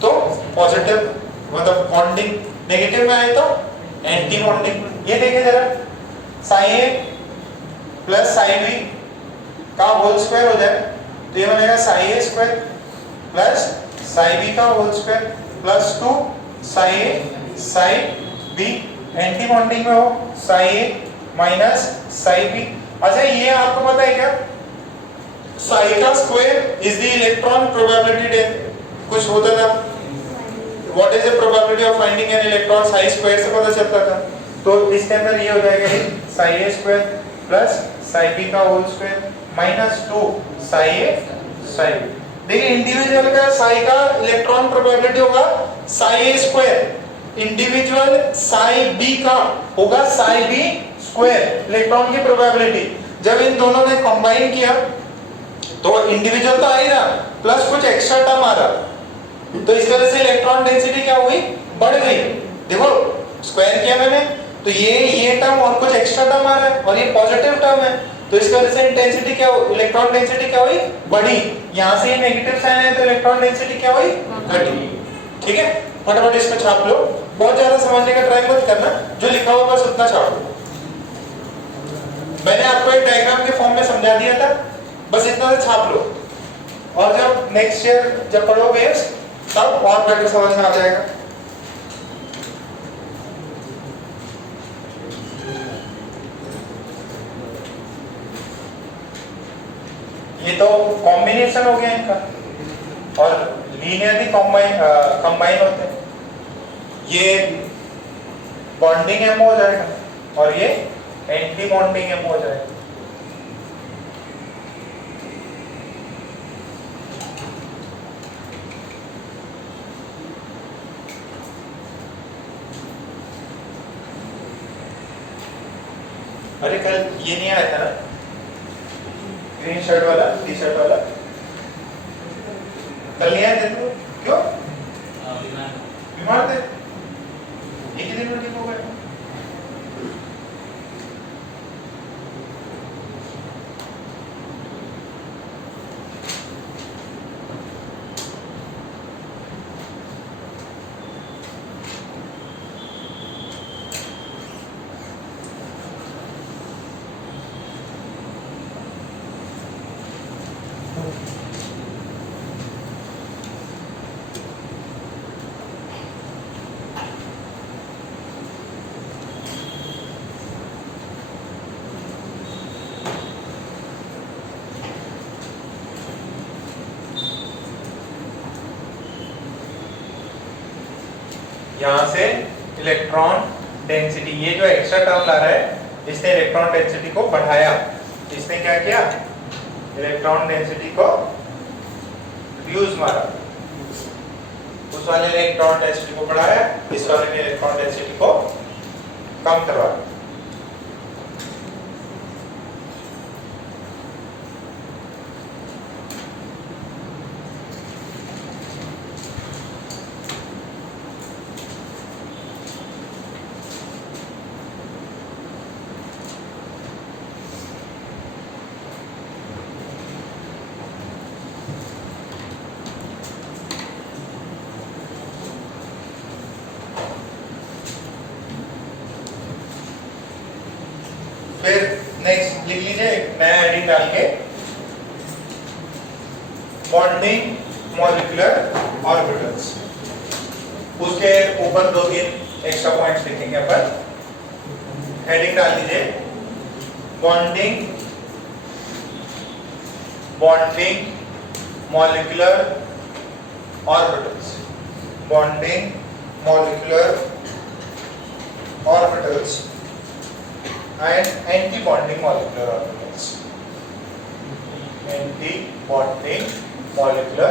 तो पॉजिटिव, मतलब बॉन्डिंग, नेगेटिव में आए तो एंटी बॉन्डिंग। ये देखिए जरा, साई ए प्लस साई बी का होल स्क्वायर हो जाए तो ये बनेगा साई ए स्क्वायर प्लस साई बी का होल स्क्वायर प्लस 2 साई ए साई बी। एंटी बॉन्डिंग में हो साई ए माइनस साई बी। अच्छा, ये आपको पता है क्या, साई का square is the electron probability density. कुछ होता था, what is the probability of finding an electron, Sai square से पता चलता था। तो इसके अंदर ये हो जाएगा साई ए स्क्वायर प्लस साई बी का होल स्क्वायर माइनस 2 साई ए साई बी। देखिए इंडिविजुअल का साई का इलेक्ट्रॉन प्रोबेबिलिटी होगा साई ए स्क्वायर, इंडिविजुअल साई बी का होगा साई बी स्क्वायर, इलेक्ट्रॉन की प्रोबेबिलिटी। जब इन दोनों ने कंबाइन किया तो इंडिविजुअल तो आ ही रहा, प्लस कुछ एक्स्ट्रा टर्म आ रहा, तो इस वजह से इलेक्ट्रॉन डेंसिटी क्या हुई, बढ़ गई। देखो स्क्वायर किया मैंने, तो ये टर्म और कुछ एक्स्ट्रा टर्म आ रहा है और ये पॉजिटिव टर्म है, तो इस वजह से इंटेंसिटी क्या हुई, इलेक्ट्रॉन डेंसिटी क्या हुई, बढ़ी। यहाँ से ये नेगेटिव साइन है तो इलेक्ट्रॉन डेंसिटी क्या हुई, घटी, ठीक है। फटाफट इसको छाप लो, बहुत ज्यादा समझने का ट्राई मत करना, जो लिखा हुआ बस उतना छाप लो। मैंने आपको एक डायग्राम के फॉर्म में समझा दिया था, बस इतना से छाप लो, और जब नेक्स्ट ईयर जब पढ़ो वेव्स तब और बेटर समझ में आ जाएगा। ये तो कॉम्बिनेशन हो गया इनका, और लीनियरली कंबाइन होते हैं। ये बॉन्डिंग एमओ हो जाएगा और ये एंटी बॉन्डिंग एमओ हो जाएगा। अरे कल ये नहीं आया था ना, ग्रीन शर्ट वाला, टी शर्ट वाला, कल नहीं आया थे तो क्यों? बीमार थे, एक ही दिन में ठीक हो गए। यहाँ से इलेक्ट्रॉन डेंसिटी, ये जो एक्स्ट्रा टर्म ला रहा है, इसने इलेक्ट्रॉन डेंसिटी को बढ़ाया। इसने क्या किया? इलेक्ट्रॉन डेंसिटी को रिड्यूस मारा। उस वाले ने इलेक्ट्रॉन डेंसिटी को बढ़ाया, इस वाले ने इलेक्ट्रॉन डेंसिटी को कम करवाया। फिर नेक्स्ट लिख लीजिए नया हेडिंग डाल के, बॉन्डिंग मॉलिक्यूलर ऑर्बिटल्स। उसके ऊपर 2-3 एक्स्ट्रा पॉइंट्स लिखेंगे अपन। हेडिंग डाल दीजिए bonding molecular orbitals, bonding molecular orbitals and anti-bonding molecular orbitals. Anti-bonding molecular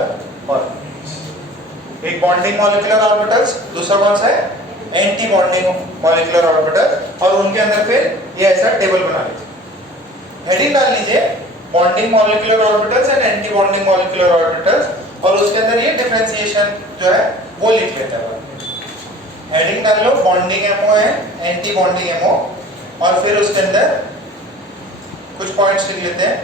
orbitals. एक bonding molecular orbitals, दूसरा कौन सा है? Anti-bonding molecular orbital, और उनके अंदर फिर ये ऐसा टेबल बना लीजिए। हेडिंग डाल लीजिए bonding molecular orbitals and anti-bonding molecular orbitals, और उसके अंदर ये डिफरेंशिएशन जो है वो लिख लेते हैं। हेडिंग डाल लो bonding MO है, anti-bonding MO, और फिर उसके अंदर कुछ पॉइंट्स लिख लेते हैं।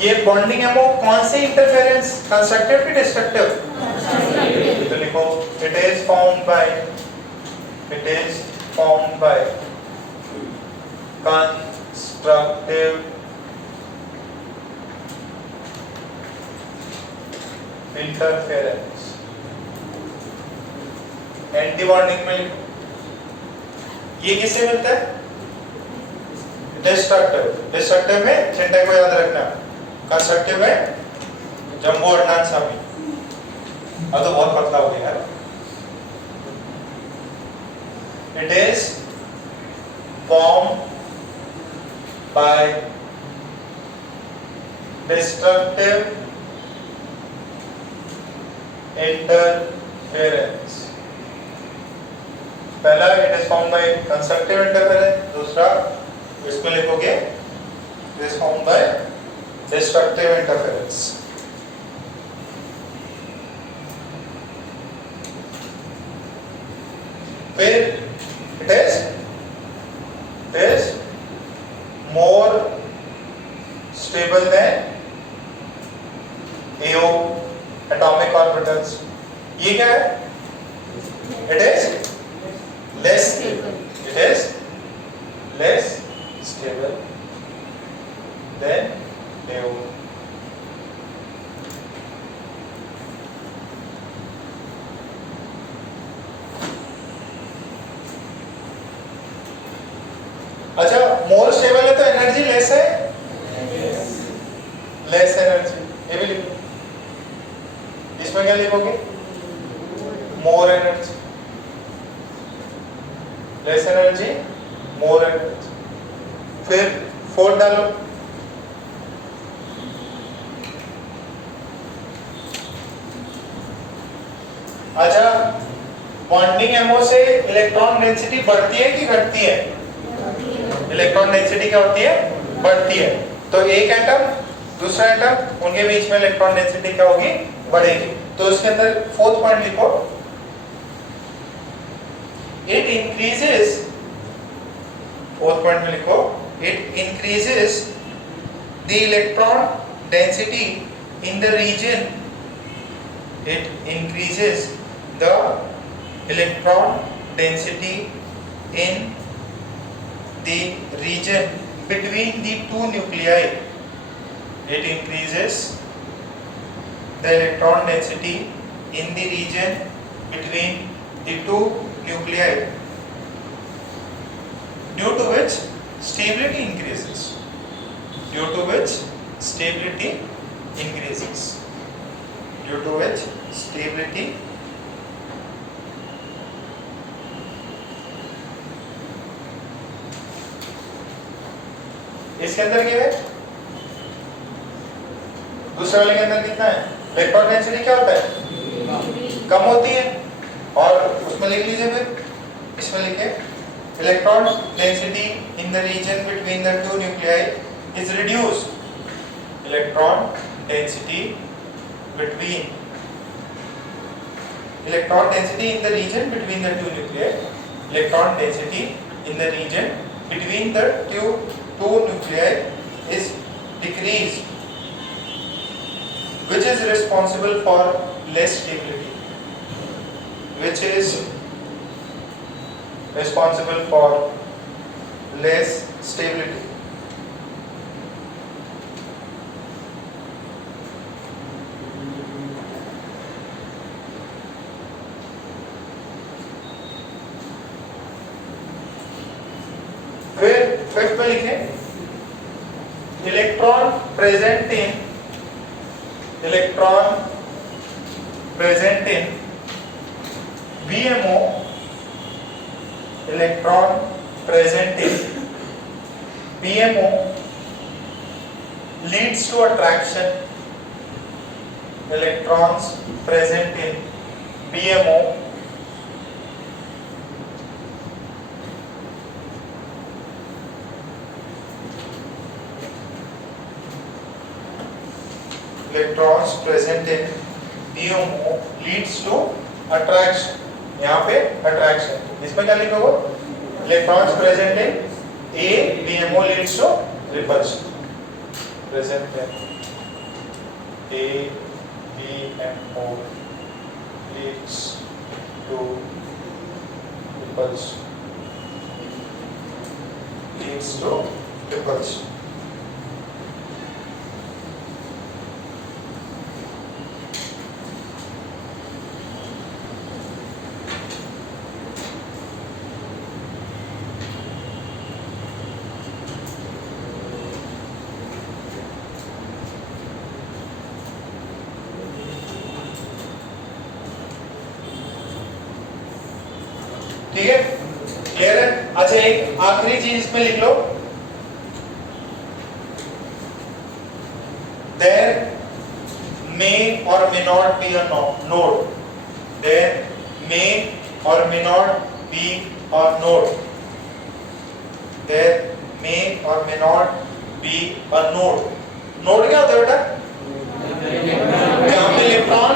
ये बॉन्डिंग एमओ कौन से इंटरफेरेंस, कंस्ट्रक्टिव कि डिस्ट्रक्टिव? तो लिखो it is formed by constructive interference. Anti bonding में लिखो ये किससे मिलता है? डिस्ट्रक्टिव में सिंटैक्स को याद रखना, कंस्ट्रक्टिव में जंबो अडनान सामी। अब तो बहुत पतला हो गया यार। It is form by destructive interference. पहला it is formed by constructive interference, दूसरा इसको लिखोगे it is formed by destructive interference. फिर it is more stable then AO atomic orbitals. ये क्या है? It is less stable. It is less stable than AO. अच्छा, more stable है तो एनर्जी लेस है, लेस एनर्जी, ये भी लिखो। इसमें क्या लिखोगे? More energy, less energy, more energy. फिर 4 डालो, अच्छा बॉन्डिंग एमओ से इलेक्ट्रॉन डेंसिटी बढ़ती है कि घटती है? इलेक्ट्रॉन डेंसिटी क्या होती है, बढ़ती है। तो एक एटम दूसरा एटम उनके बीच में इलेक्ट्रॉन डेंसिटी क्या होगी, बढ़ेगी। तो उसके अंदर फोर्थ पॉइंट लिखो, इट इंक्रीजेस, फोर्थ पॉइंट में लिखो, it increases the electron density in the region, it increases the electron density in the region between the two nuclei. It increases the electron density in the region between the two nuclei, due to which stability increases, due to which stability increases, due to which stability इसके अंदर क्या है, दूसरे वाले के अंदर कितना है, इलेक्ट्रॉन डेंसिटी क्या होता है, कम होती है। और उसमें लिख लीजिए, फिर इसमें लिखे electron density in the region between the two nuclei is reduced, electron density between, electron density in the region between the two nuclei, electron density in the region between the two nuclei is decreased, which is responsible for less stability, which is responsible for less stability. फिर fifth में लिखें, electron present in, electron present in BMO, electron present in BMO leads to attraction, electrons present in BMO electrons present in BMO leads to attraction, यहाँ पे attraction, इसमें क्या लिखोगे, electrons present in A BMO leads to repulsion, present in A BMO leads to repulsion, leads to repulsion. ठीक है, clear है। अच्छा, एक आखिरी चीज इसमें लिख लो, there may or may not be a node, there may or may not be a node, there may or may not be a node. Node क्या होता है बेटा, जहां पे इलेक्ट्रॉन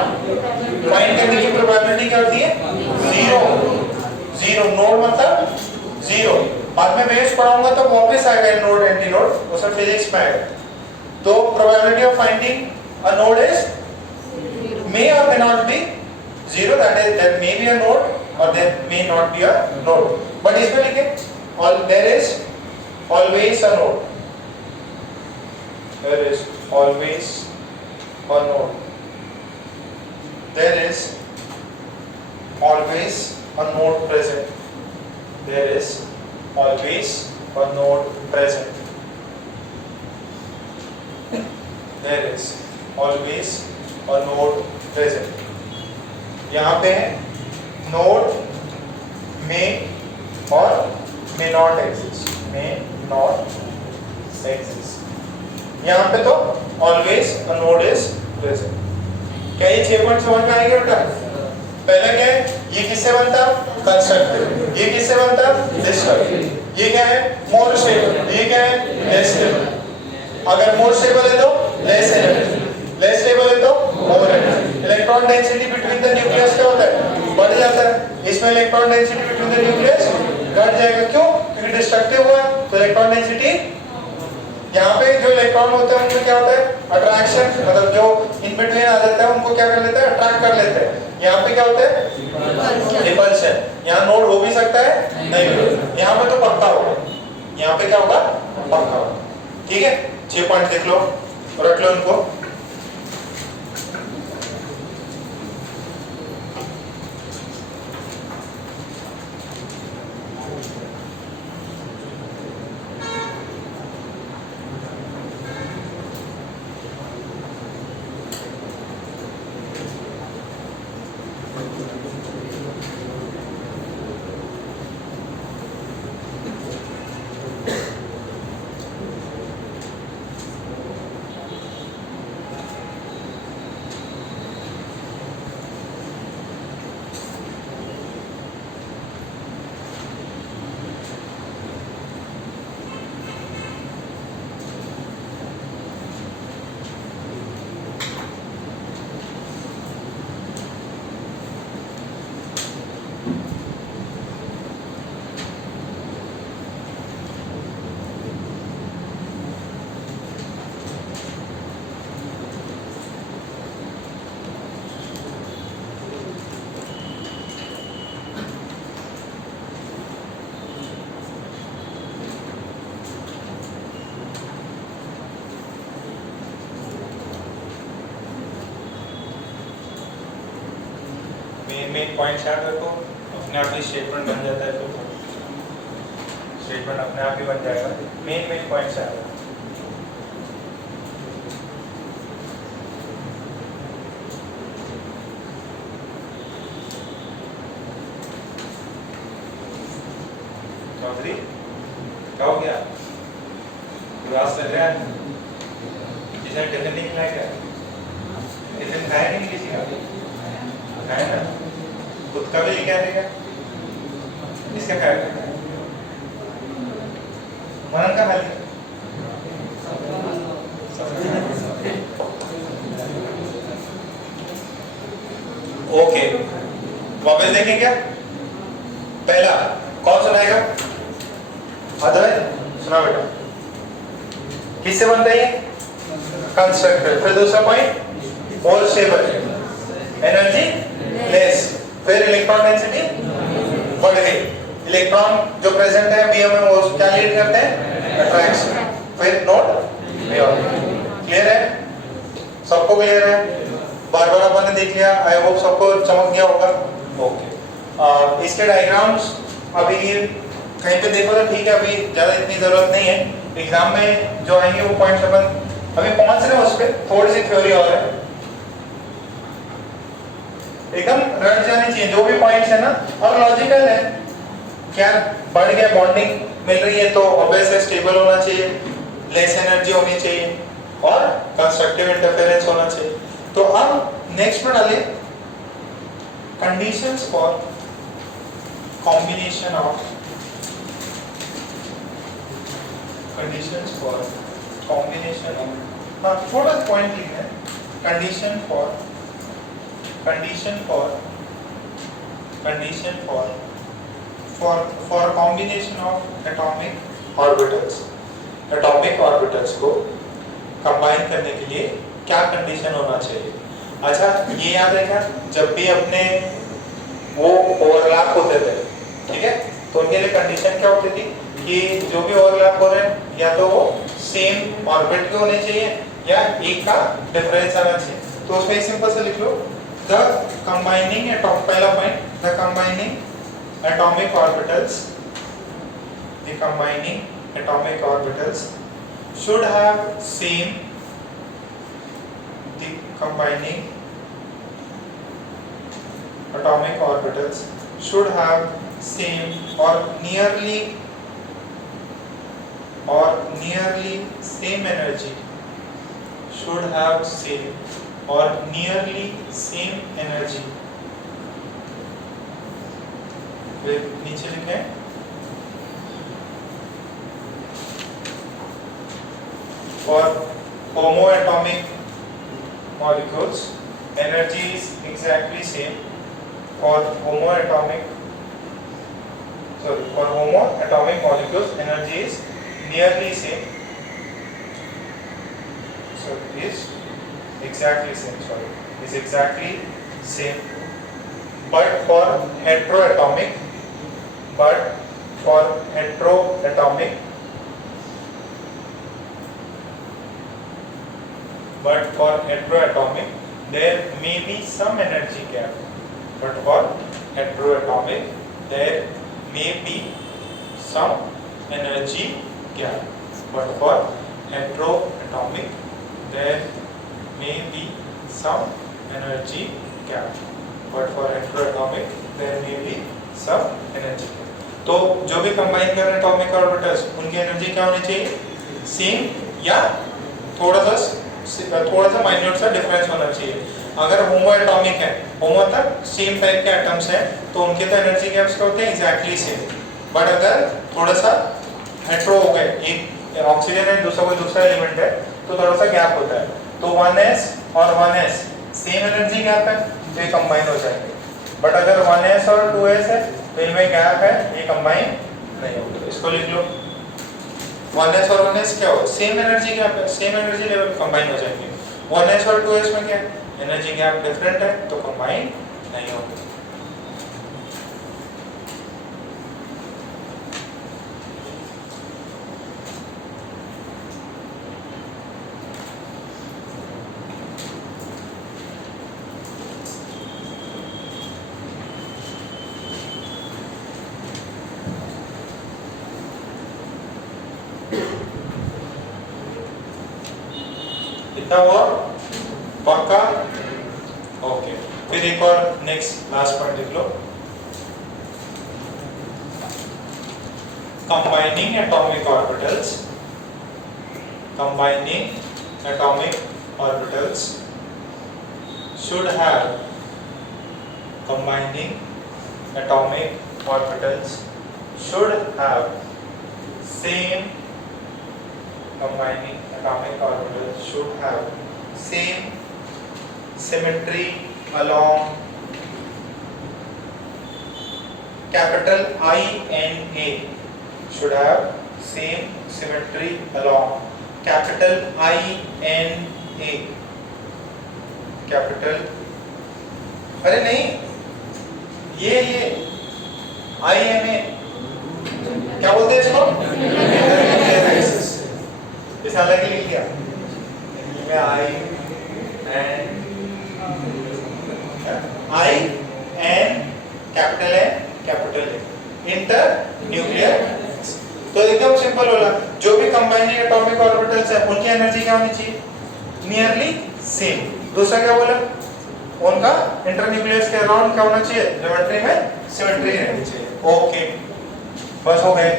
फाइंड करने की प्रोबेबिलिटी क्या होती है, जीरो, जीरो। नोड मतलब जीरो। बाद में बेस पढ़ाऊंगा तो वापस आएगा नोड एंटी नोड, वो सब फिजिक्स में आएगा। तो probability of finding a node is may or may not be zero, that is there may be a node or there may not be a node. But इसमें लिखे all, there is always a node, there is always a node, there is always a node present, there is always a node present, there is always a node present। यहाँ पे node may और may not exist, may not exist। यहाँ पे तो always a node is present। क्या ये 6 point समझ में आएगा बेटा? पहले क्या है, ये किससे बनता, कंस्ट्रक्टिव, ये किससे बनता, डिस्ट्रक्टिव। ये क्या है? More stable. ये क्या है? Less stable. अगर मोर स्टेबल है तो लेस एनर्जी, लेस स्टेबल है तो more energy. Electron density between the nucleus क्या होता है? बढ़ जाता है। इसमें electron density between the nucleus घट जाएगा। क्यों? क्योंकि डिस्ट्रक्टिव हुआ है। तो इलेक्ट्रॉन डेंसिटी, यहाँ पे जो इलेक्ट्रॉन होते हैं उनको क्या होता है? अट्रैक्शन, मतलब जो इन बिटवीन आ जाता है उनको क्या कर लेते हैं? अट्रैक्ट कर लेते हैं। यहाँ पे क्या होता है? रिपल्शन। यहाँ नोड हो भी सकता है, नहीं भी हो सकता है। यहाँ पे तो पक्का होगा, यहाँ पे क्या होगा? पक्का होगा। ठीक है, 6 पॉइंट लिख लो, रख लो इनको। मेन पॉइंट्स याद रखो, अपने आप ही स्टेटमेंट बन जाता है, तो स्टेटमेंट अपने आप ही बन जाएगा। मेन पॉइंट्स याद रखो। चौधरी क्या हो गया? उदास लग रहा है? किसी ने टिफिन नहीं खिलाया क्या? टिफिन खाया नहीं किसी का? खाया ना? खुद का भी लेके आ देगा? इसका खाया? मनन का खा लिया? ओके, वापस देखें क्या? पहला कौन सुनाएगा? अद्वैत सुना बेटा। किससे बनता है ये? कंस्ट्रक्टर। फिर दूसरा point, more stable, energy less, फिर इलेक्ट्रॉन डेंसिटी बढ़ गई। इलेक्ट्रॉन जो प्रेजेंट है बीएम में वो क्या लीड करते हैं? अट्रैक्शन। फिर नोड क्लियर है? सबको क्लियर है? बार बार अपन ने देख लिया, आई होप सबको चमक गया होगा। ओके, इसके डायग्राम्स अभी कहीं पे देखो तो ठीक है, अभी ज्यादा इतनी जरूरत नहीं है। एग्जाम में जो आएंगे वो पॉइंट्स अपन अभी पहुंच रहे हैं, उस पर थोड़ी सी थ्योरी और है, एकदम रट जानी चाहिए जो भी पॉइंट्स है ना, और लॉजिकल है। क्या बढ़ गया, बॉन्डिंग मिल रही है तो ऑब्वियस है स्टेबल होना चाहिए, लेस एनर्जी होनी चाहिए और कंस्ट्रक्टिव इंटरफेरेंस होना चाहिए। तो अब नेक्स्ट में डालिए कंडीशंस फॉर कॉम्बिनेशन ऑफ थोड़ा पॉइंट लिखना है, condition for combination of atomic orbitals को कंबाइन करने के लिए क्या कंडीशन होना चाहिए। अच्छा ये याद है क्या, जब भी अपने वो ओवरलैप होते थे, ठीक है, तो उनके लिए कंडीशन क्या होती थी कि जो भी ओवरलैप हो रहे हैं या तो वो सेम ऑर्बिट के होने चाहिए या एक का डिफरेंस आना चाहिए। तो उसमें सिंपल से लिख लो, द कंबाइनिंग एटॉमिक, पहला point, the combining atomic orbitals should have same, the combining atomic orbitals should have same or nearly same energy, should have same or nearly same energy। फिर नीचे लिखें for homoatomic molecules energy is exactly same. For homoatomic molecules energy is nearly same. So it is exactly same. Is exactly same. But for heteroatomic there may be some energy gap. But for heteroatomic there may be some energy gap. But for heteroatomic there may be some energy gap. But for heteroatomic there may be some energy gap. तो जो भी combine कर रहे हैं atomic orbitals उनकी energy क्या होनी चाहिए? सेम या थोड़ा सा माइन्यूट सा डिफरेंस होना चाहिए. अगर होमो एटॉमिक है, होमो तक सेम टाइप के एटम्स हैं तो उनके तो एनर्जी गैप्स क्या होते हैं? Exactly same. बट अगर थोड़ा सा हेट्रो हो गए, एक ऑक्सीजन है दूसरा कोई दूसरा एलिमेंट है तो थोड़ा सा गैप होता है. तो 1s और 1s सेम एनर्जी गैप है तो ये कंबाइन हो जाएंगे. बट अगर 1s और 2s है तो इनमें गैप है, ये कंबाइन नहीं होगा. इसको लिख लो. 1s और 1s क्या हो? सेम एनर्जी गैप है, सेम एनर्जी लेवल कंबाइन हो जाएंगे. 1s और 2s में क्या एनर्जी गैप डिफरेंट है तो कंबाइन नहीं होगा. इतना हुआ पक्का? ओके. फिर एक और नेक्स्ट लास्ट पॉइंट लिख लो. combining atomic orbitals should have same symmetry along capital I and A. Should have same symmetry along capital I and A. Capital, अरे नहीं, ये I M A क्या बोलते हैं इसको? इसे अलग ही लिख दिया. I and capital A inter nuclear. तो एकदम सिंपल होला. जो भी कंबाइनिंग एटॉमिक ऑर्बिटल्स है उनकी एनर्जी क्या होनी चाहिए? Nearly same. दूसरा क्या बोला? उनका इंटरन्यूक्लियस के अराउंड क्या होना चाहिए? ज्योमेट्री में सिमेट्री रहनी चाहिए. ओके, बस हो गए.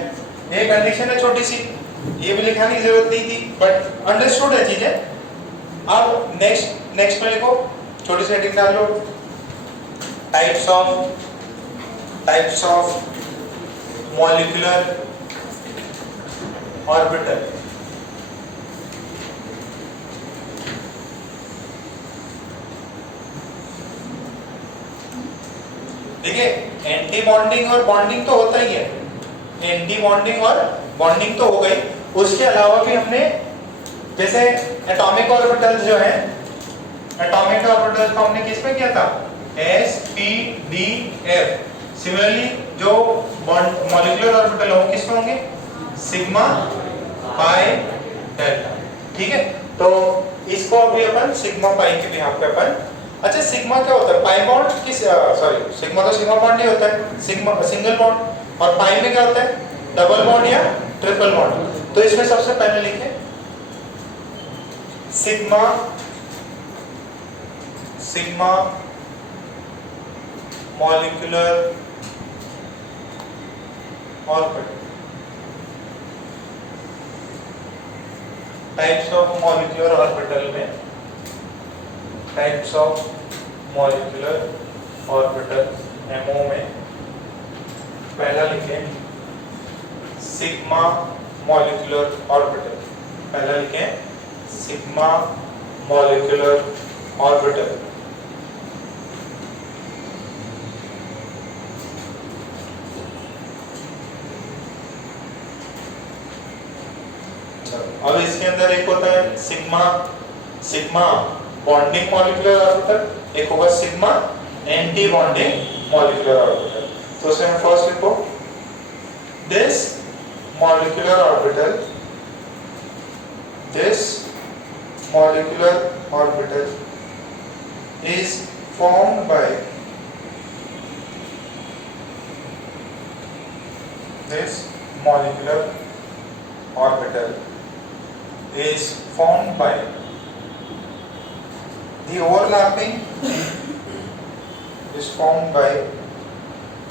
ये कंडीशन है छोटी सी, ये भी लिखाने की जरूरत नहीं थी बट अंडरस्टूड है चीजें. अब नेक्स्ट में लिखो, छोटी सी हेडिंग डाल लो. Types of molecular orbital. देखिए एंटी बॉन्डिंग और बॉन्डिंग तो होता ही है. एंटी बॉन्डिंग और बॉन्डिंग तो हो गई. उसके अलावा भी हमने जैसे एटॉमिक ऑर्बिटल्स जो हैं, एटॉमिक ऑर्बिटल्स को हमने किस में किया था? s p d f. Similarly जो मॉलिक्यूलर ऑर्बिटल हो किस में होंगे? Sigma pi delta. ठीक है, तो इसको अभी अपन सिग्मा पाई के बिहाफ पे अपन. अच्छा, सिग्मा क्या होता है? पाई बॉन्ड किस सिग्मा तो सिग्मा बॉन्ड नहीं होता है, सिग्मा सिंगल बॉन्ड. और पाई में क्या होता है? डबल बॉन्ड या ट्रिपल बॉन्ड. तो इसमें सबसे पहले लिखें sigma molecular orbital. Types of molecular orbital में MO में पहला लिखें सिग्मा मॉलिक्यूलर ऑर्बिटल. पहला लिखें सिग्मा मॉलिक्यूलर ऑर्बिटल। अब इसके अंदर एक होता है सिग्मा बॉन्डिंग मॉलिक्यूलर ऑर्बिटल, एक होगा sigma anti bonding molecular orbital. तो उसमें फर्स्ट लिखो this molecular orbital is formed by this molecular orbital is formed by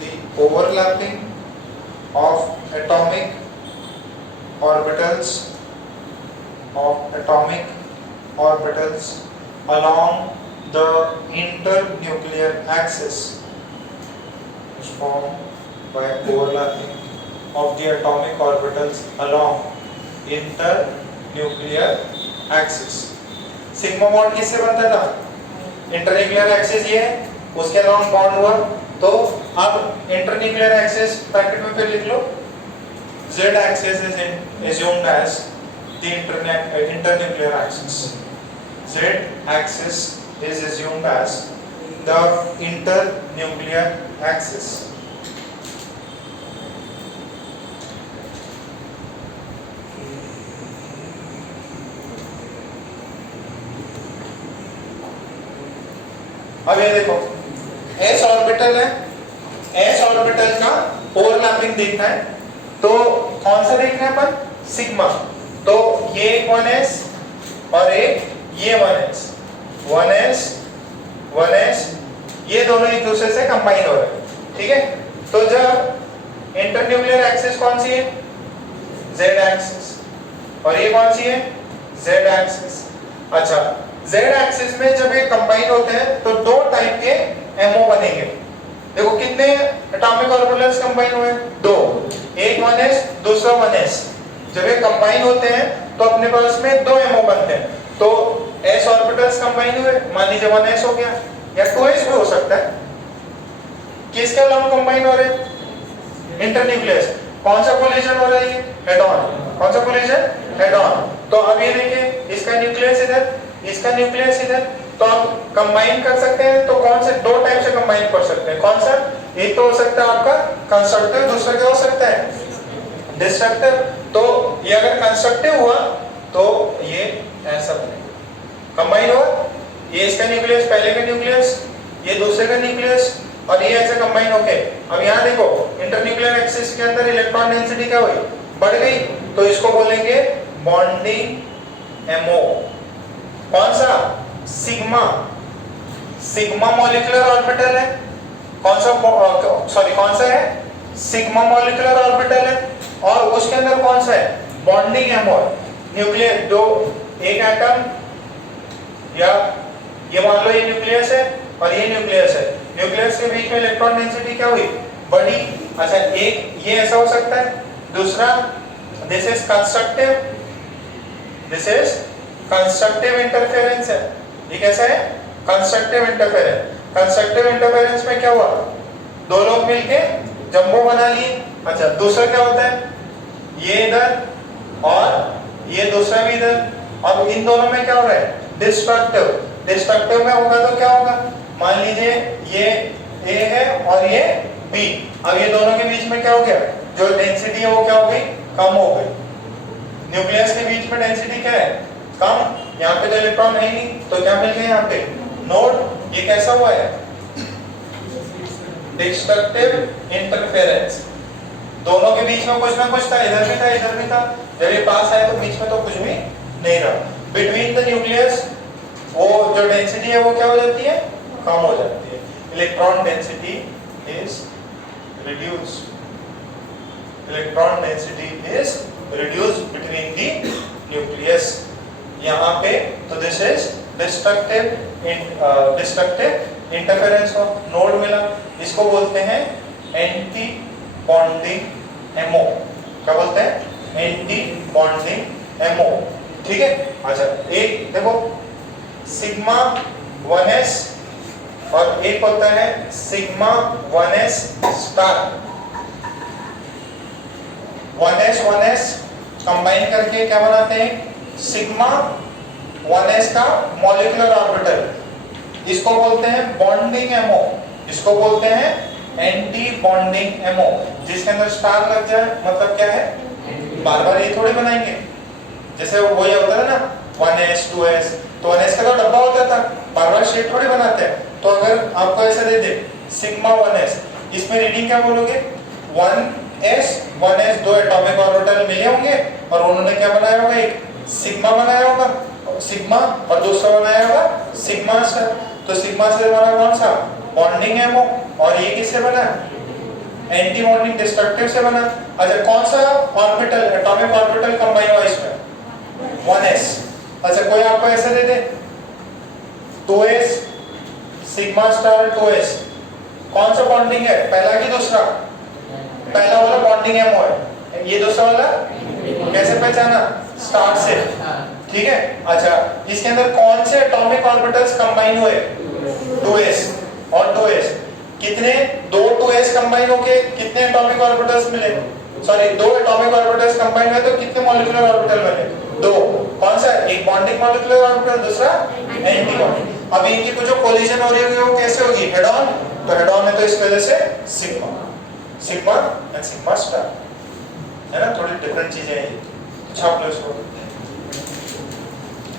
the overlapping of atomic orbitals along the internuclear axis. Is formed by overlapping of the atomic orbitals along internuclear axis. Sigma bond किससे बनता था? Internuclear axis ये है, उसके अलावा bond हुआ, तो अब इंटरन्यूक्लियर एक्सिस ब्रैकेट में फिर लिख लो Z axis is assumed as the internuclear axis. Z axis is assumed as the internuclear axis. अब ये देखो s ऑर्बिटल है, s ऑर्बिटल का ओवरलैपिंग देखना है, तो कौन सा देखना है अपन? सिग्मा। तो ये 1s और एक ये 1s ये दोनों एक दूसरे से कंबाइन हो रहे हैं, ठीक है। तो जब इंटरन्यूक्लियर एक्सिस कौन सी है? Z एक्सिस, और ये कौन सी है? Z axis. अच्छा, Z एक्सिस में जब ये कंबाइन होते हैं तो दो टाइप के MO बनेंगे। देखो कितने एटॉमिक ऑर्बिटल्स कंबाइन हुए? दो, एक 1s दूसरा 1s। जब ये कंबाइन होते हैं तो अपने पास में दो MO बनते हैं। तो s ऑर्बिटल्स कंबाइन हुए, मान लीजिए 1s हो गया, या 2s भी हो सकता है। किसके अलावा कंबाइन हो रहे हैं? इंटरन्यूक्लियस। कौन सा कोलिजन हो रहा है? Head on. कौन सा कोलिजन? Head on. तो अब ये देखिए, इसका न्यूक्लियस इधर, इसका न्यूक्लियस इधर, तो आप कंबाइन कर सकते हैं। तो कौन से दो टाइप से कंबाइन कर सकते हैं? कौन सा? एक तो हो सकता है आपका कंस्ट्रक्टिव, दूसरा क्या हो सकता है? डिस्ट्रक्टिव। तो ये अगर कंस्ट्रक्टिव हुआ तो ये ऐसा बनेगा, कंबाइन हुआ, ये इसका न्यूक्लियस, पहले का न्यूक्लियस, ये दूसरे का न्यूक्लियस, और ये ऐसे कंबाइन होके, अब यहाँ देखो इंटरन्यूक्लियर एक्सिस के अंदर इलेक्ट्रॉन डेंसिटी क्या हुई? बढ़ गई, तो इसको बोलेंगे बॉन्डिंग MO। कौन सा? सिग्मा मॉलिक्यूलर ऑर्बिटल है। कौन सा है? सिग्मा मॉलिक्यूलर ऑर्बिटल है, और उसके अंदर कौन सा है? Bonding MO। न्यूक्लियस, दो, एक एटम, या ये मान लो ये न्यूक्लियस है और ये न्यूक्लियस है, न्यूक्लियस के बीच में इलेक्ट्रॉन डेंसिटी क्या हुई? बढ़ी। अच्छा, एक ये ऐसा हो सकता है, दूसरा दिस इज कंस्ट्रक्टिव इंटरफेरेंस है। ये कैसा है? कंस्ट्रक्टिव इंटरफेरेंस में क्या हुआ? दो लोग मिलके जंबो बना लिए। अच्छा, दूसरा क्या होता है? ये इधर और ये दूसरा भी इधर, अब इन दोनों में क्या हो रहा है? डिस्ट्रक्टिव में होगा तो क्या होगा? मान लीजिए ये A है और ये B, अब ये दोनों के बीच में क्या हो गया? जो डेंसिटी है वो क्या हो गई? कम हो गई। न्यूक्लियस के बीच में डेंसिटी क्या है? कम। यहाँ पे तो इलेक्ट्रॉन है ही नहीं, तो क्या मिल गया यहाँ पे? नोड। ये कैसा हुआ है? Destructive interference. दोनों के बीच में कुछ ना कुछ था, इधर भी था, इधर भी था। जब ये पास आए तो बीच में तो कुछ भी नहीं रहा। बिटवीन द न्यूक्लियस वो जो डेंसिटी है वो क्या हो जाती है? कम हो जाती है। Electron density is reduced. Between the nucleus. यहाँ पे तो this is destructive interference of node मिला। इसको बोलते हैं एंटी बॉन्डिंग MO। क्या बोलते हैं? Anti bonding MO। ठीक है। अच्छा एक देखो सिग्मा 1s और एक होता है sigma 1s star. 1s combine करके क्या बनाते हैं, सिग्मा 1s का मॉलिक्यूलर ऑर्बिटल। इसको बोलते हैं बॉन्डिंग एमओ, इसको बोलते हैं एंटी बॉन्डिंग एमओ। जिसके अंदर स्टार लग जाए मतलब क्या है, बार बार ये थोड़ी बनाएंगे। जैसे वो ये होता है ना 1s 2s, तो 1s का तो डब्बा होता था, बार बार शेप थोड़ी बनाते हैं। तो अगर आपको ऐसे दे दे सिग्मा 1s, इसमें रीडिंग क्या बोलोगे, 1s दो एटॉमिक ऑर्बिटल मिले होंगे और उन्होंने क्या बनाया होगा, एक सिग्मा बनाया होगा सिग्मा, और दूसरा बनाया होगा सिग्मा स्टार। तो सिग्मा से बना कौन सा, बॉन्डिंग एमओ, और ये किससे बना, एंटी बॉन्डिंग डिस्ट्रक्टिव से बना। अच्छा कौन सा ऑर्बिटल, एटॉमिक ऑर्बिटल कंबाइन हुआ इसमें, 1s। अच्छा कोई आपको ऐसे दे दे 2s सिग्मा स्टार 2s, कौन सा बॉन्डिंग है, पहला कि दूसरा, पहला वाला बॉन्डिंग एमओ है, ये दूसरा वाला कैसे पहचाना, स्टार से, ठीक है। अच्छा इसके अंदर कौन से एटॉमिक ऑर्बिटल्स कंबाइन हुए, 2s और 2s, कितने, दो 2s कंबाइन होके कितने एटॉमिक ऑर्बिटल्स मिले, सॉरी दो एटॉमिक ऑर्बिटल्स कंबाइन हुए तो कितने मॉलिक्यूलर ऑर्बिटल बने, दो। कौन सा, एक बॉन्डिंग मॉलिक्यूलर ऑर्बिटल, दूसरा एंटी बॉन्डिंग। अब इनकी कुछ जो कोलिजन हो रही होगी वो कैसे होगी, हेड ऑन, तो हेड ऑन है तो इस वजह से sigma, sigma and sigma star, है ना, थोड़ी डिफरेंट चीजें हैं ये। छाप लो इसको,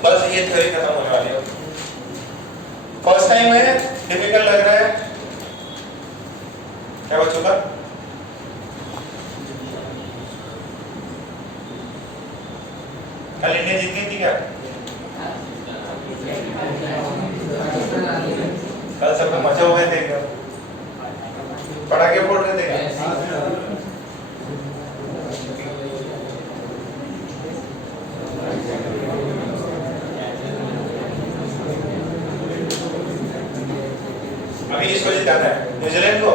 बस ये थ्योरी खत्म होने वाली है। फर्स्ट टाइम है, डिफिकल्ट लग रहा है क्या बच्चों का, कल इंडिया जीत गई थी क्या, कल सब लोग मजे हो गए थे एकदम, पटाखे फोड़ रहे थे क्या? अभी इस वजह जाना है न्यूजीलैंड को,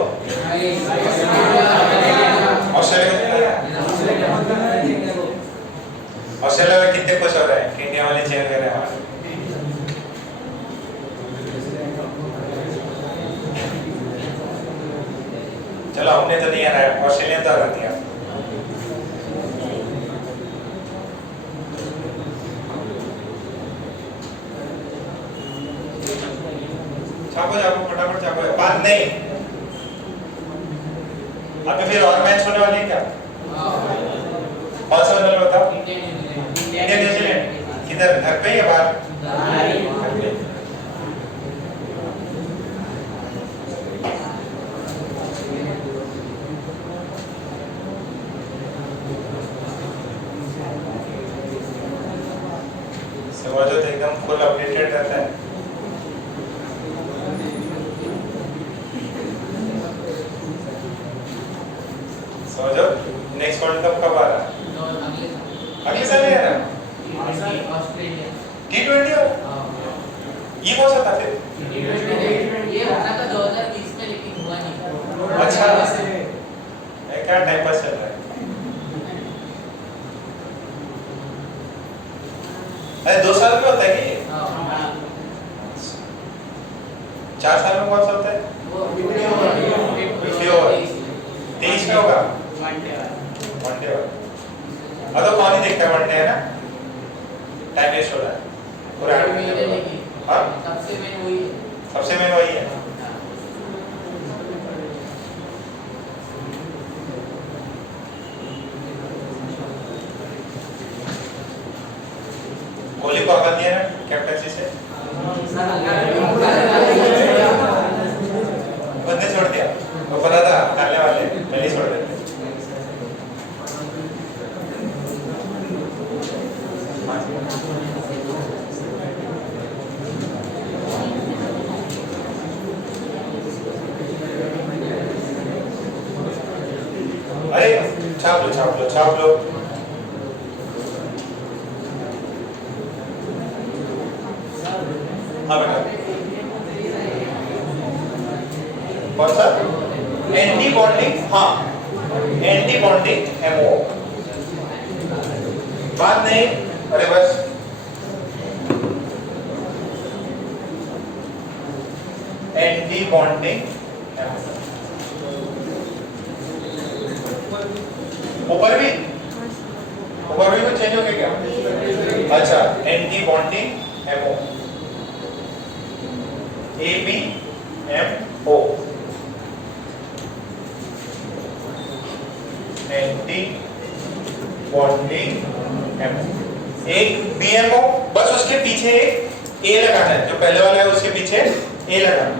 ऑस्ट्रेलिया में कितने खुश हो रहे हैं कि इंडिया वाले चेयर कर रहे हैं। चलो हमने तो नहीं हराया, ऑस्ट्रेलिया तो हरा दिया। छापो छापो फटाफट छापो, बात नहीं अभी फिर और मैच होने वाले हैं क्या, कौन सा होने वाला बताओ, इंडिया न्यूजीलैंड, किधर, घर पे या बाहर, घर पे। समझो तो एकदम फुल अपडेटेड रहता है। समझो नेक्स्ट वर्ल्ड कप कब आ रहा है, अगले साल ही आ रहा है, T20 और ये कौन सा था फिर, ये होना था 2020 में लेकिन हुआ नहीं। अच्छा क्या टाइम पास चल रहा है। अरे 2 साल में होता है कि 4 साल में कौन सा होता है, 50 ओवर, 23 में होगा वनडे। अब तो कौन ही देखता है वनडे, है ना, टाइम वेस्ट हो रहा है पूरा। हाँ सबसे मेन वही है। कोहली को हटा दिया ना कैप्टनसी से, बंदे छोड़ दिया, वो पता था डालने वाले, पहले छोड़ देते। अरे छाप लो छाप लो छाप लो, हाँ बेटा कौन सा, एंटी बॉन्डिंग, हाँ एंटी बॉन्डिंग एमओ, बात नहीं, अरे बस एंटी बॉन्डिंग ऊपर भी कुछ चेंज हो गया क्या? अच्छा, anti bonding ammo ABMO anti bonding ammo. एक BMO, बस उसके पीछे एक A लगाना है, जो पहले वाला है उसके पीछे A लगाना है।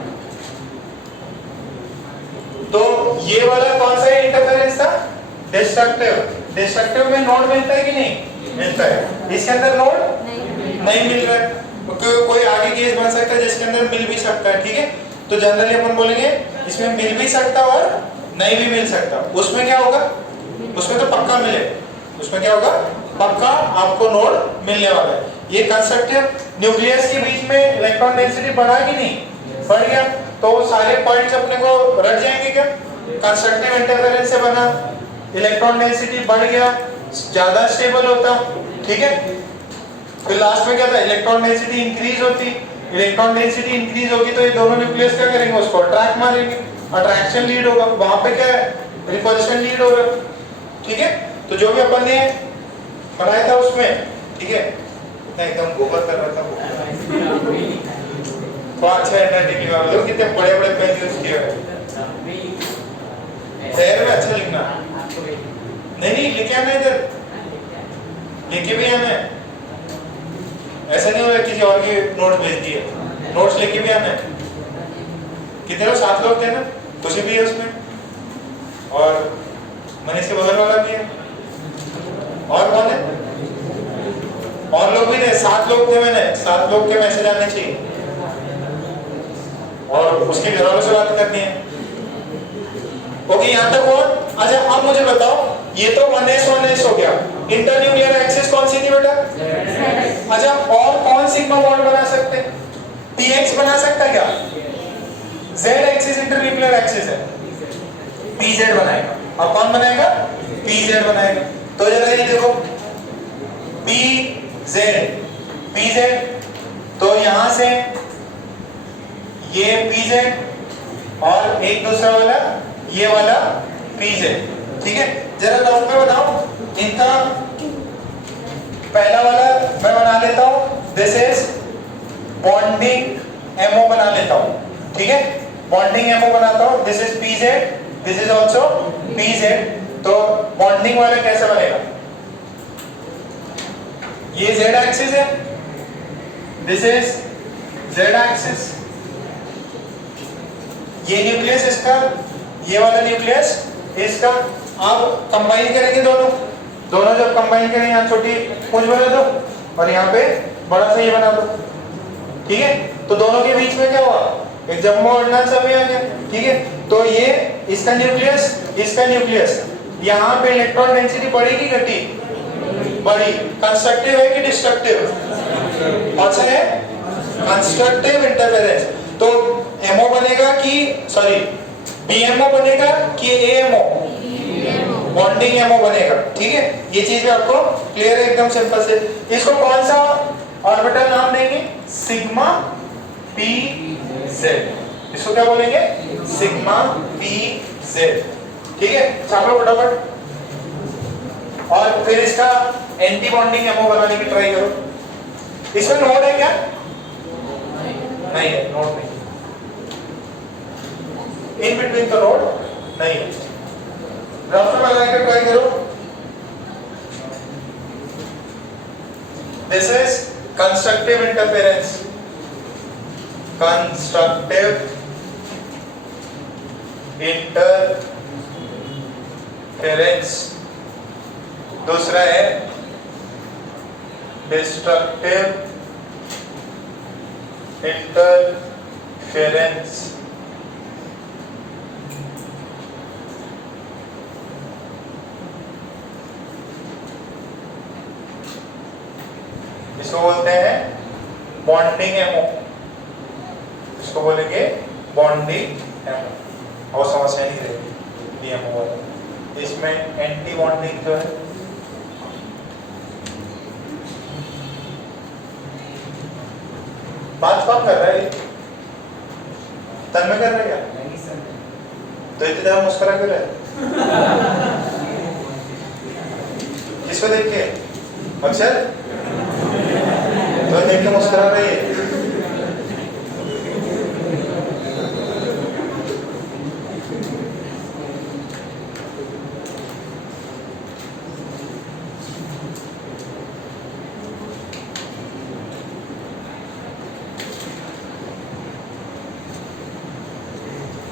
तो ये वाला कौन सा इंटरफेरेंस था? डिस्ट्रक्टिव। डिस्ट्रक्टिव में नोड मिलता है कि नहीं मिलता है? इसके अंदर नोड नहीं मिल रहा है, तो कोई आगे केस बन सकता है जिसके अंदर मिल भी सकता है। ठीक है, तो जनरली अपन बोलेंगे इसमें मिल भी सकता और नहीं भी मिल सकता। उसमें क्या होगा? उसमें तो पक्का मिले, उसमें क्या होगा? पक्का आपको नोड मिलने वाला है। ये कंस्ट्रक्टिव न्यूक्लियस के बीच में इलेक्ट्रॉन डेंसिटी बढ़ा कि नहीं? बढ़ गया, तो सारे पॉइंट्स अपने को रट जाएंगे क्या? कंस्ट्रक्टिव इंटरफेरेंस से बना, इलेक्ट्रॉन डेंसिटी बढ़ गया, ज्यादा स्टेबल होता। ठीक है, फिर लास्ट में क्या था? इलेक्ट्रॉन डेंसिटी इंक्रीज होती। इलेक्ट्रॉन डेंसिटी इंक्रीज होगी तो ये दोनों न्यूक्लियस क्या करेंगे? उसको अट्रैक्ट मारेंगे, अट्रैक्शन लीड होगा, वहां पे क्या है? रिपल्शन लीड होगा। ठीक है, तो जो भी अपन ने बनाया था उसमें, ठीक है, एकदम गोबर कर रहा था तो अच्छा हैंडराइटिंग वाले लोग कितने बड़े बड़े पेन यूज किए हैं। शहर में अच्छा लिखना। नहीं लेके आना, इधर लेके भी आना है, ऐसा नहीं होगा किसी और की नोट्स भेज दिए, नोट्स लेके भी आना है। कितने लोग? 7 लोग थे ना, खुशी भी है उसमें, और मनीष के बगल वाला भी है, और कौन है? और लोग भी थे, 7 लोग थे। मैंने 7 लोग के मैसेज आने चाहिए, और उसके घर वालों से बात करनी है। ओके, यहाँ तक और? अच्छा, अब मुझे बताओ, ये तो 1s हो गया। इंटरन्यूक्लियर एक्सिस कौन सी थी बेटा? अच्छा, और कौन सिग्मा बॉन्ड बना सकते हैं? px बना सकता है क्या? z एक्सिस इंटरन्यूक्लियर एक्सिस है, pz बनाएगा। और कौन बनाएगा? pz बनाएगा। तो जरा ये देखो, pz, तो यहां से ये pz और एक दूसरा वाला ये वाला pz। ठीक है, जरा डाउन में बताओ, इनका पहला वाला मैं बना लेता हूं, दिस इज बॉन्डिंग एमओ बना लेता हूं। ठीक है, बॉन्डिंग एमओ बनाता हूं, this is pz, this is also pz। तो बॉन्डिंग वाला कैसे बनेगा? ये z एक्सिस है, दिस इज z एक्सिस, ये न्यूक्लियस इसका, ये वाला न्यूक्लियस इसका। अब कंबाइन करेंगे दोनों जब कंबाइन करेंगे, यहाँ छोटी पूंछ बना दो और यहाँ पे बड़ा सा ये बना दो। ठीक है, तो दोनों के बीच में क्या हुआ? एक जम्मो ऑर्डिनल समय आ गया। ठीक है, तो ये इसका न्यूक्लियस, इसका न्यूक्लियस, यहाँ पे इलेक्ट्रॉन डेंसिटी बढ़ी कि घटी? बढ़ी। कंस्ट्रक्टिव है कि डिस्ट्रक्टिव? कौन सा है? Constructive interference. तो एमओ बनेगा कि सॉरी बीएमओ बनेगा कि एएमओ? बॉन्डिंग एमओ बनेगा। ठीक है, ये चीज भी आपको क्लियर है एकदम सिंपल से। इसको कौन सा ऑर्बिटल नाम देंगे? Sigma P Z. इसको क्या बोलेंगे? Sigma P Z. ठीक है, छापो फटाफट। और फिर इसका एंटी बॉन्डिंग एमओ बनाने की ट्राई करो। इसमें नोड है क्या? नहीं है, नोड नहीं। इन बिटवीन तो नोड नहीं है। रफ में बनाने की ट्राई करो। This is constructive interference, constructive interference. दूसरा है डिस्ट्रक्टिव इंटरफेरेंस। इसको बोलते हैं बॉन्डिंग एमओ। इसको बोलेंगे बॉन्डिंग एमओ। और समस्या नहीं रहेगी डीएमओ वाला। इसमें एंटी बॉन्डिंग जो है बात कौन कर रहा है? तन में कर रहे क्या? तो इतनी ज्यादा मुस्कुरा क्यों रहे? किसको देख के? अक्षर? तो देख के मुस्कुरा रही है।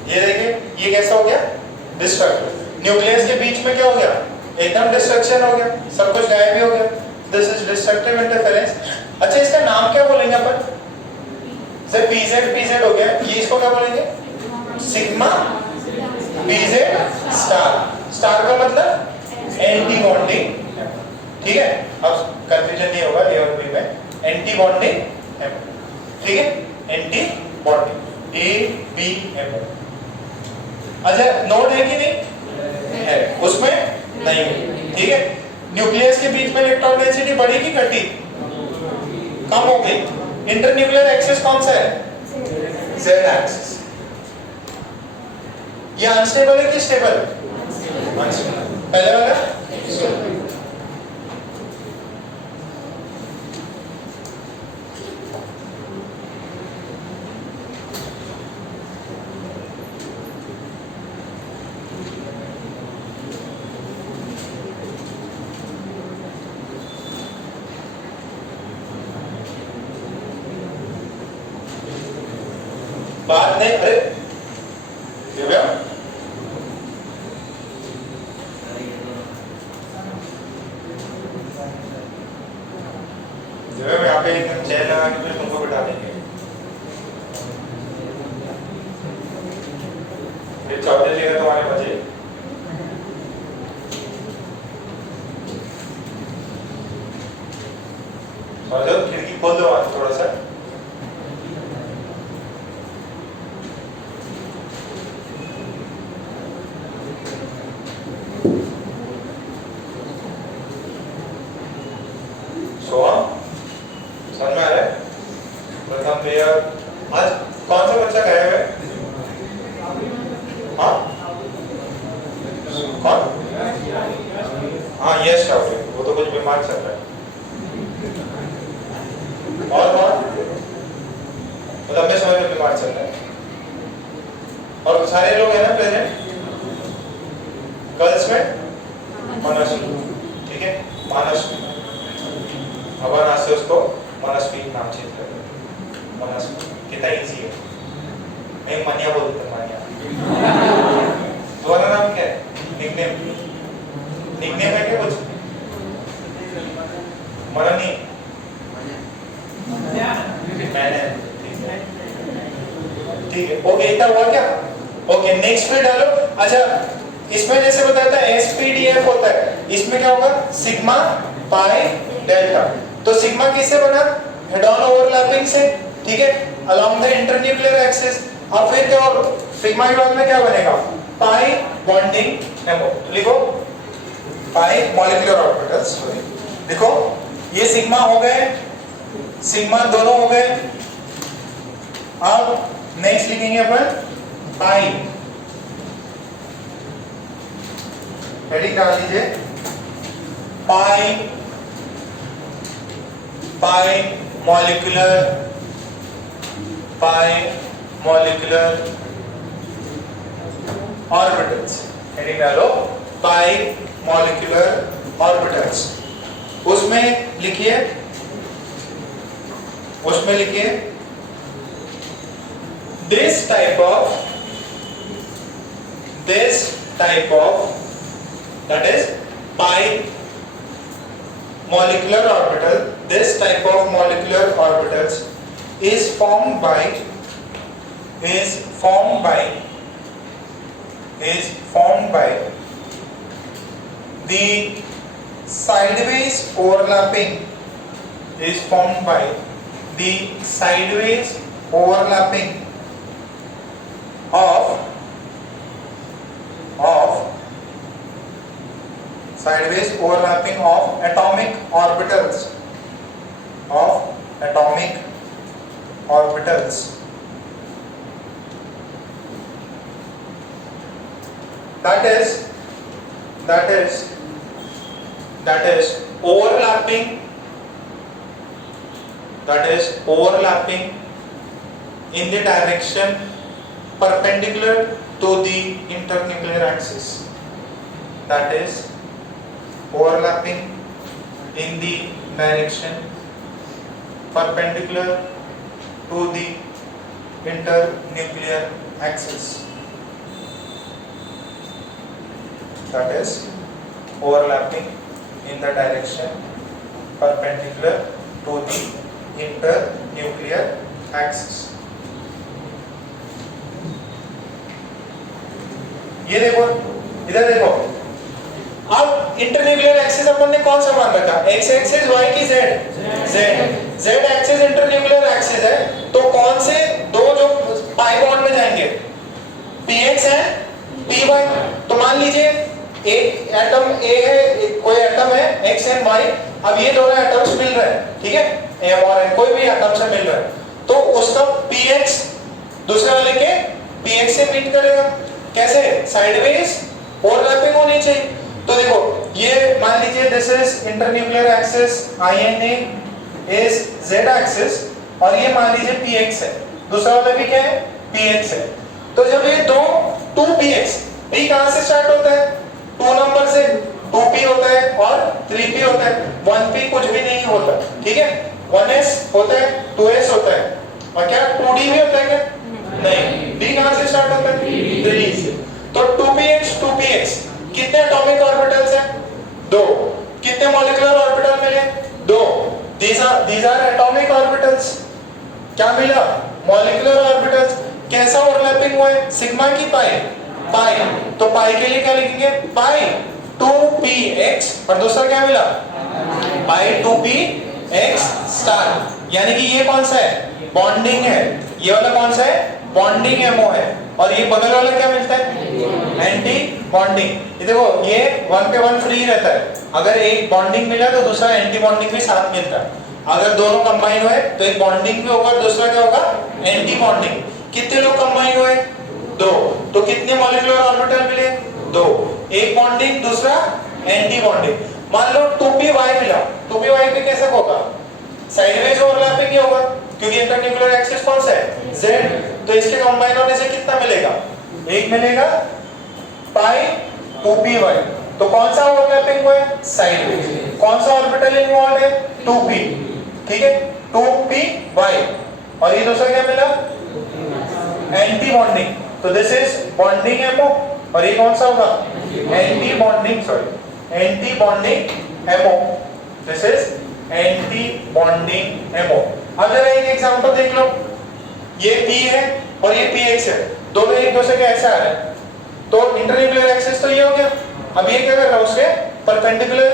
ये देखिए, ये कैसा हो गया? डिस्ट्रक्ट। न्यूक्लियस के बीच में क्या हो गया? एकदम डिस्ट्रक्शन हो गया, सब कुछ गायब भी हो गया। This is destructive interference. अच्छा, इसका नाम क्या बोलेंगे अपन? जैसे पीजेड हो गया, ये इसको क्या बोलेंगे? Sigma PZ star. स्टार का मतलब एंटी बॉन्डिंग। ठीक है, अब कंफ्यूजन नहीं होगा ए और बी में। एंटी बॉन्डिंग, ठीक है, एंटी बॉन्डिंग, ABM। अच्छा, नोड है कि नहीं है? उसमें नहीं है। ठीक है, न्यूक्लियस के बीच में इलेक्ट्रॉन डेंसिटी बढ़ी कि घटी? कम हो गई। इंटरन्यूक्लियर एक्सिस कौन सा है? Z axis. ये अनस्टेबल है कि स्टेबल? अनस्टेबल। पहले वाला स्टेबल। बात नहीं, अरे दिव्या, दिव्या, मैं यहाँ पे एकदम चेयर लगा के फिर तुमको बिठा देंगे। फिर चौथे लेगा तुम्हारे मजे। और जब खिड़की खोल दो वहां थोड़ा सा। समझ में आ रहा है? प्रथम पेयर। आज कौन सा बच्चा गायब है? हाँ, कौन? हाँ, यस राहुल, वो तो कुछ बीमार चल रहा है। और कौन? वो लंबे समय में बीमार चल रहा है। और सारे लोग हैं ना प्रेजेंट? गर्ल्स में मनस्वी, ठीक है, मनस्वी। अब आज से उसको मनस्वी नाम चेंज कर दो। मनस्वी कितना इजी है। मैं मनिया बोलता हूँ, मनिया। तुम्हारा नाम क्या है? निकनेम? निकनेम है क्या कुछ? मननी? मैंने, ठीक है, ओके, इतना हुआ क्या? ओके, नेक्स्ट पे डालो। अच्छा, इसमें जैसे बताया था SPDF होता है, इसमें क्या होगा? Sigma pi delta. तो सिग्मा किससे बना? हेड ऑन ओवरलैपिंग से, ठीक है, अलोंग द इंटरन्यूक्लियर एक्सिस। अब फिर क्या होगा? सिग्मा के बाद में क्या बनेगा? Pi bonding ammo. लिखो पाई मॉलिक्यूलर ऑर्बिटल्स। देखो, ये सिग्मा हो गए, सिग्मा दोनों हो गए। अब नेक्स्ट लिखेंगे अपन पाई। हेडिंग डाल दीजिए पाई, पाई मॉलिक्यूलर ऑर्बिटल्स। हेडिंग डालो पाई मॉलिक्यूलर ऑर्बिटल्स। उसमें लिखिए this type of that is pi molecular orbital, this type of molecular orbitals is formed by the sideways overlapping of atomic orbitals that is overlapping in the direction perpendicular to the internuclear axis. That is overlapping in the direction perpendicular to the internuclear axis. That is overlapping in the direction perpendicular to the internuclear axis. ये देखो, इधर देखो, अब internuclear axis अपन ने कौन सा मान रखा? एक्स एक्सिस, वाई की Z, Z axis internuclear axis है, तो कौन से दो जो पाई बॉन्ड में जाएंगे? px है, py। तो मान लीजिए एक एटम A है, कोई एटम है x एंड y, अब ये दोनों एटम्स मिल रहे हैं, ठीक है, m और n कोई भी एटम से मिल रहा है, तो उसका px दूसरे वाले के px से मीट करेगा। कैसे? साइडवेज ओवरलैपिंग होनी चाहिए। तो देखो, ये मान लीजिए this is internuclear axis, INA is z axis, और ये मान लीजिए px है, दूसरा वाला भी क्या है? px है। तो जब ये दो 2px, p कहां से स्टार्ट होता है? 2 नंबर से, 2p होता है और 3p होता है, 1p कुछ भी नहीं होता, ठीक है, 1s होता है, 2s होता है, और क्या 2d भी होता है क्या? नहीं, d कहां से स्टार्ट होता है? 3 से। तो 2px कितने एटॉमिक ऑर्बिटल्स हैं? 2। कितने मॉलिक्यूलर ऑर्बिटल मिले? 2। these are atomic orbitals। क्या मिला? Molecular orbitals. कैसा ओवरलैपिंग हुआ है? सिग्मा की पाई? पाई। तो पाई के लिए क्या लिखेंगे? पाई 2px, और दूसरा क्या मिला? पाई 2px स्टार। यानी कि ये कौन सा है? बॉन्डिंग है। ये वाला कौन सा है? बॉन्डिंग एमओ है। और ये बगल वाला क्या मिलता है? Anti bonding. ये देखो, ये 1 पे 1 फ्री रहता है, अगर एक बॉन्डिंग मिला तो दूसरा एंटी बॉन्डिंग भी साथ मिलता है। अगर दोनों कंबाइन हुए तो एक बॉन्डिंग भी होगा, दूसरा क्या होगा? Anti bonding. कितने लोग कंबाइन हुए? 2। तो कितने मॉलिक्यूलर ऑर्बिटल मिले? 2। एक बॉन्डिंग, दूसरा एंटी बॉन्डिंग। मान लो 2py मिला, 2py पे कैसे होगा? साइडवेज ओवरलैपिंग ही होगा, क्योंकि इंटरन्यूक्लियर एक्सिस कौन सा है? z। तो इसके कंबाइन होने से कितना मिलेगा? एक मिलेगा पाई 2py। तो कौन सा ओवरलैपिंग हुआ है? साइडवेज। कौन सा ऑर्बिटल इन्वॉल्व है? 2p, ठीक है, 2py। और ये दूसरा क्या मिला? Anti bonding. तो दिस इज बॉन्डिंग एमओ, और ये कौन सा होगा? Anti bonding, sorry, anti bonding ammo. This is anti bonding ammo. अब जरा एक एग्जांपल देख लो, ये p है और ये px है, दोनों एक दूसरे के ऐसे आ रहे हैं, तो इंटरन्यूक्लियर एक्सिस तो ये हो गया। अब ये क्या कर रहा है? उसके परपेंडिकुलर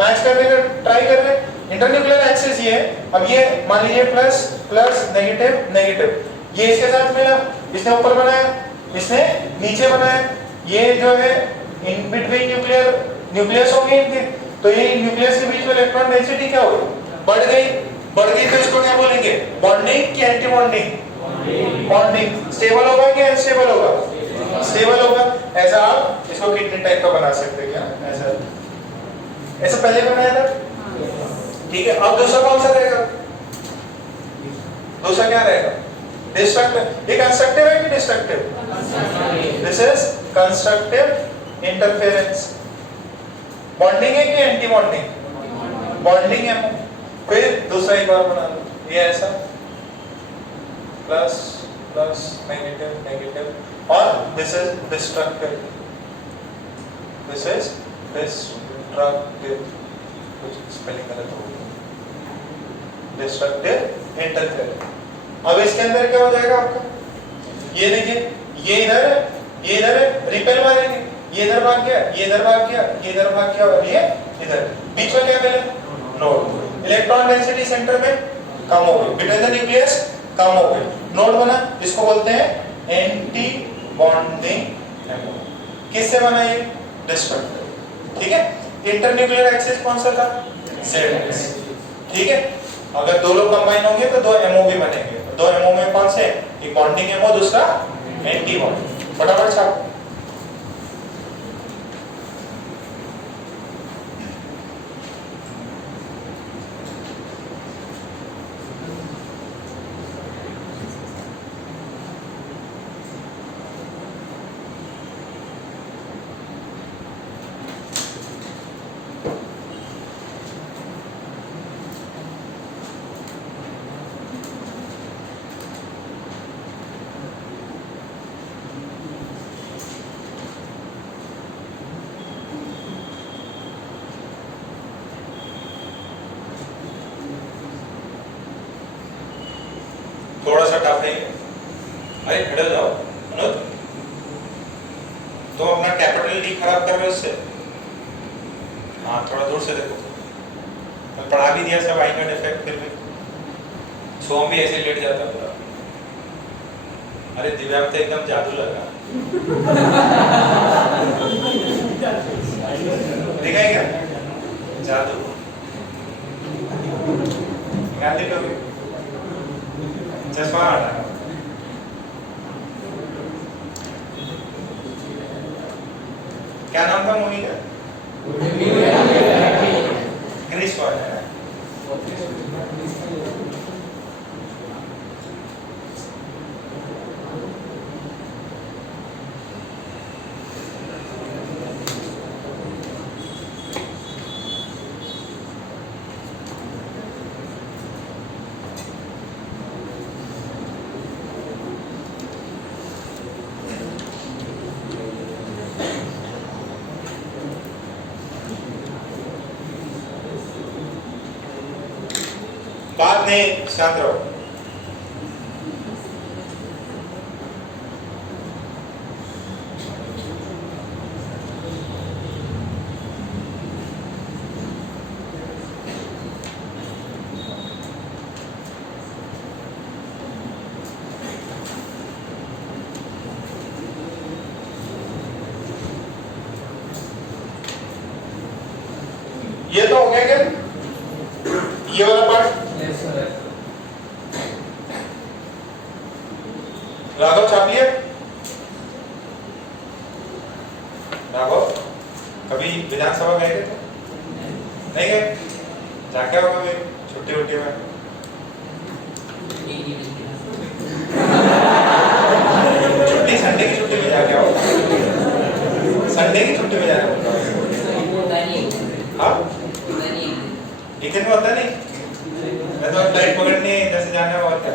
मैच करने का ट्राई कर रहे हैं। इंटरन्यूक्लियर एक्सिस ये है, अब ये मान लीजिए प्लस प्लस नेगेटिव नेगेटिव, ये इसके साथ मिला, इसने ऊपर बनाया, इसने नीचे बनाया, ये जो है इन बिटवीन न्यूक्लियस हो गई इनके, तो ये न्यूक्लियस के बीच में इलेक्ट्रॉन डेंसिटी क्या होगी? बढ़ गई तो इसको क्या बोलेंगे? बॉन्डिंग की एंटी बॉन्डिंग? बॉन्डिंग। स्टेबल होगा कि अनस्टेबल होगा? स्टेबल होगा। ऐसा आप इसको कितने टाइप का बना सकते हैं? क्या ऐसा पहले बनाया था, ठीक है। अब दूसरा कौन सा रहेगा? दूसरा क्या रहेगा? डिस्ट्रक्टिव। ये कंस्ट्रक्टिव है कि destructive? This is constructive interference. Bonding है कि एंटी बॉन्डिंग? बॉन्डिंग है। फिर दूसरा एक बार बना लो, ये ऐसा प्लस प्लस नेगेटिव नेगेटिव, और this is destructive. This is destructive, कुछ स्पेलिंग गलत हो गया, डिस्ट्रक्टिव इंटरफेरेंस। अब इसके अंदर क्या हो जाएगा आपका? ये देखिए, ये इधर है, ये इधर है, रिपेल मारेंगे, ये इधर भाग गया, ये इधर भाग गया, ये इधर भाग गया, और ये इधर। बीच में क्या मिला? नोड। इलेक्ट्रॉन डेंसिटी सेंटर में कम हो गई, बिटवीन द न्यूक्लियस कम हो गई, नोड बना। इसको बोलते हैं एंटी बॉन्डिंग एमओ। किससे बना? ये डिस्ट्रक्टिव, ठीक है। इंटरन्यूक्लियर एक्सिस कौन सा था? z एक्सिस, ठीक है। अगर दो लोग कंबाइन होंगे तो 2 एमओ भी बनेंगे। 2 एमओ में कौन से? एक बॉन्डिंग एमओ, दूसरा एंटी बॉन्डिंग। फटाफट छाप। थोड़ा सा टफ है। अरे खड़े हो जाओ मनोज, तुम अपना कैपिटल डी खराब कर रहे हो उससे। हाँ थोड़ा दूर से देखो, मैं पढ़ा भी दिया सब आई का डिफेक्ट, फिर भी सोम भी ऐसे लेट जाता पूरा। अरे दिव्यांग तो एकदम जादू लगा। देखा है क्या जादू? गांधी टोपी, चश्मा हटा। क्या नाम था मूवी का? क्रिस पॉल है। बात नहीं, शांत रहो। ये तो हो गया क्या? ये वाला पार्ट राघव छाप लिया? राघव कभी विधानसभा गए थे? नहीं गए? जाके आओ कभी छुट्टी उट्टी में। छुट्टी संडे की छुट्टी में जाके आओ, संडे की छुट्टी में जाके आओ। हाँ वीकेंड में होता नहीं, मैं तो फ्लाइट पकड़नी है, इधर से जाना है और क्या।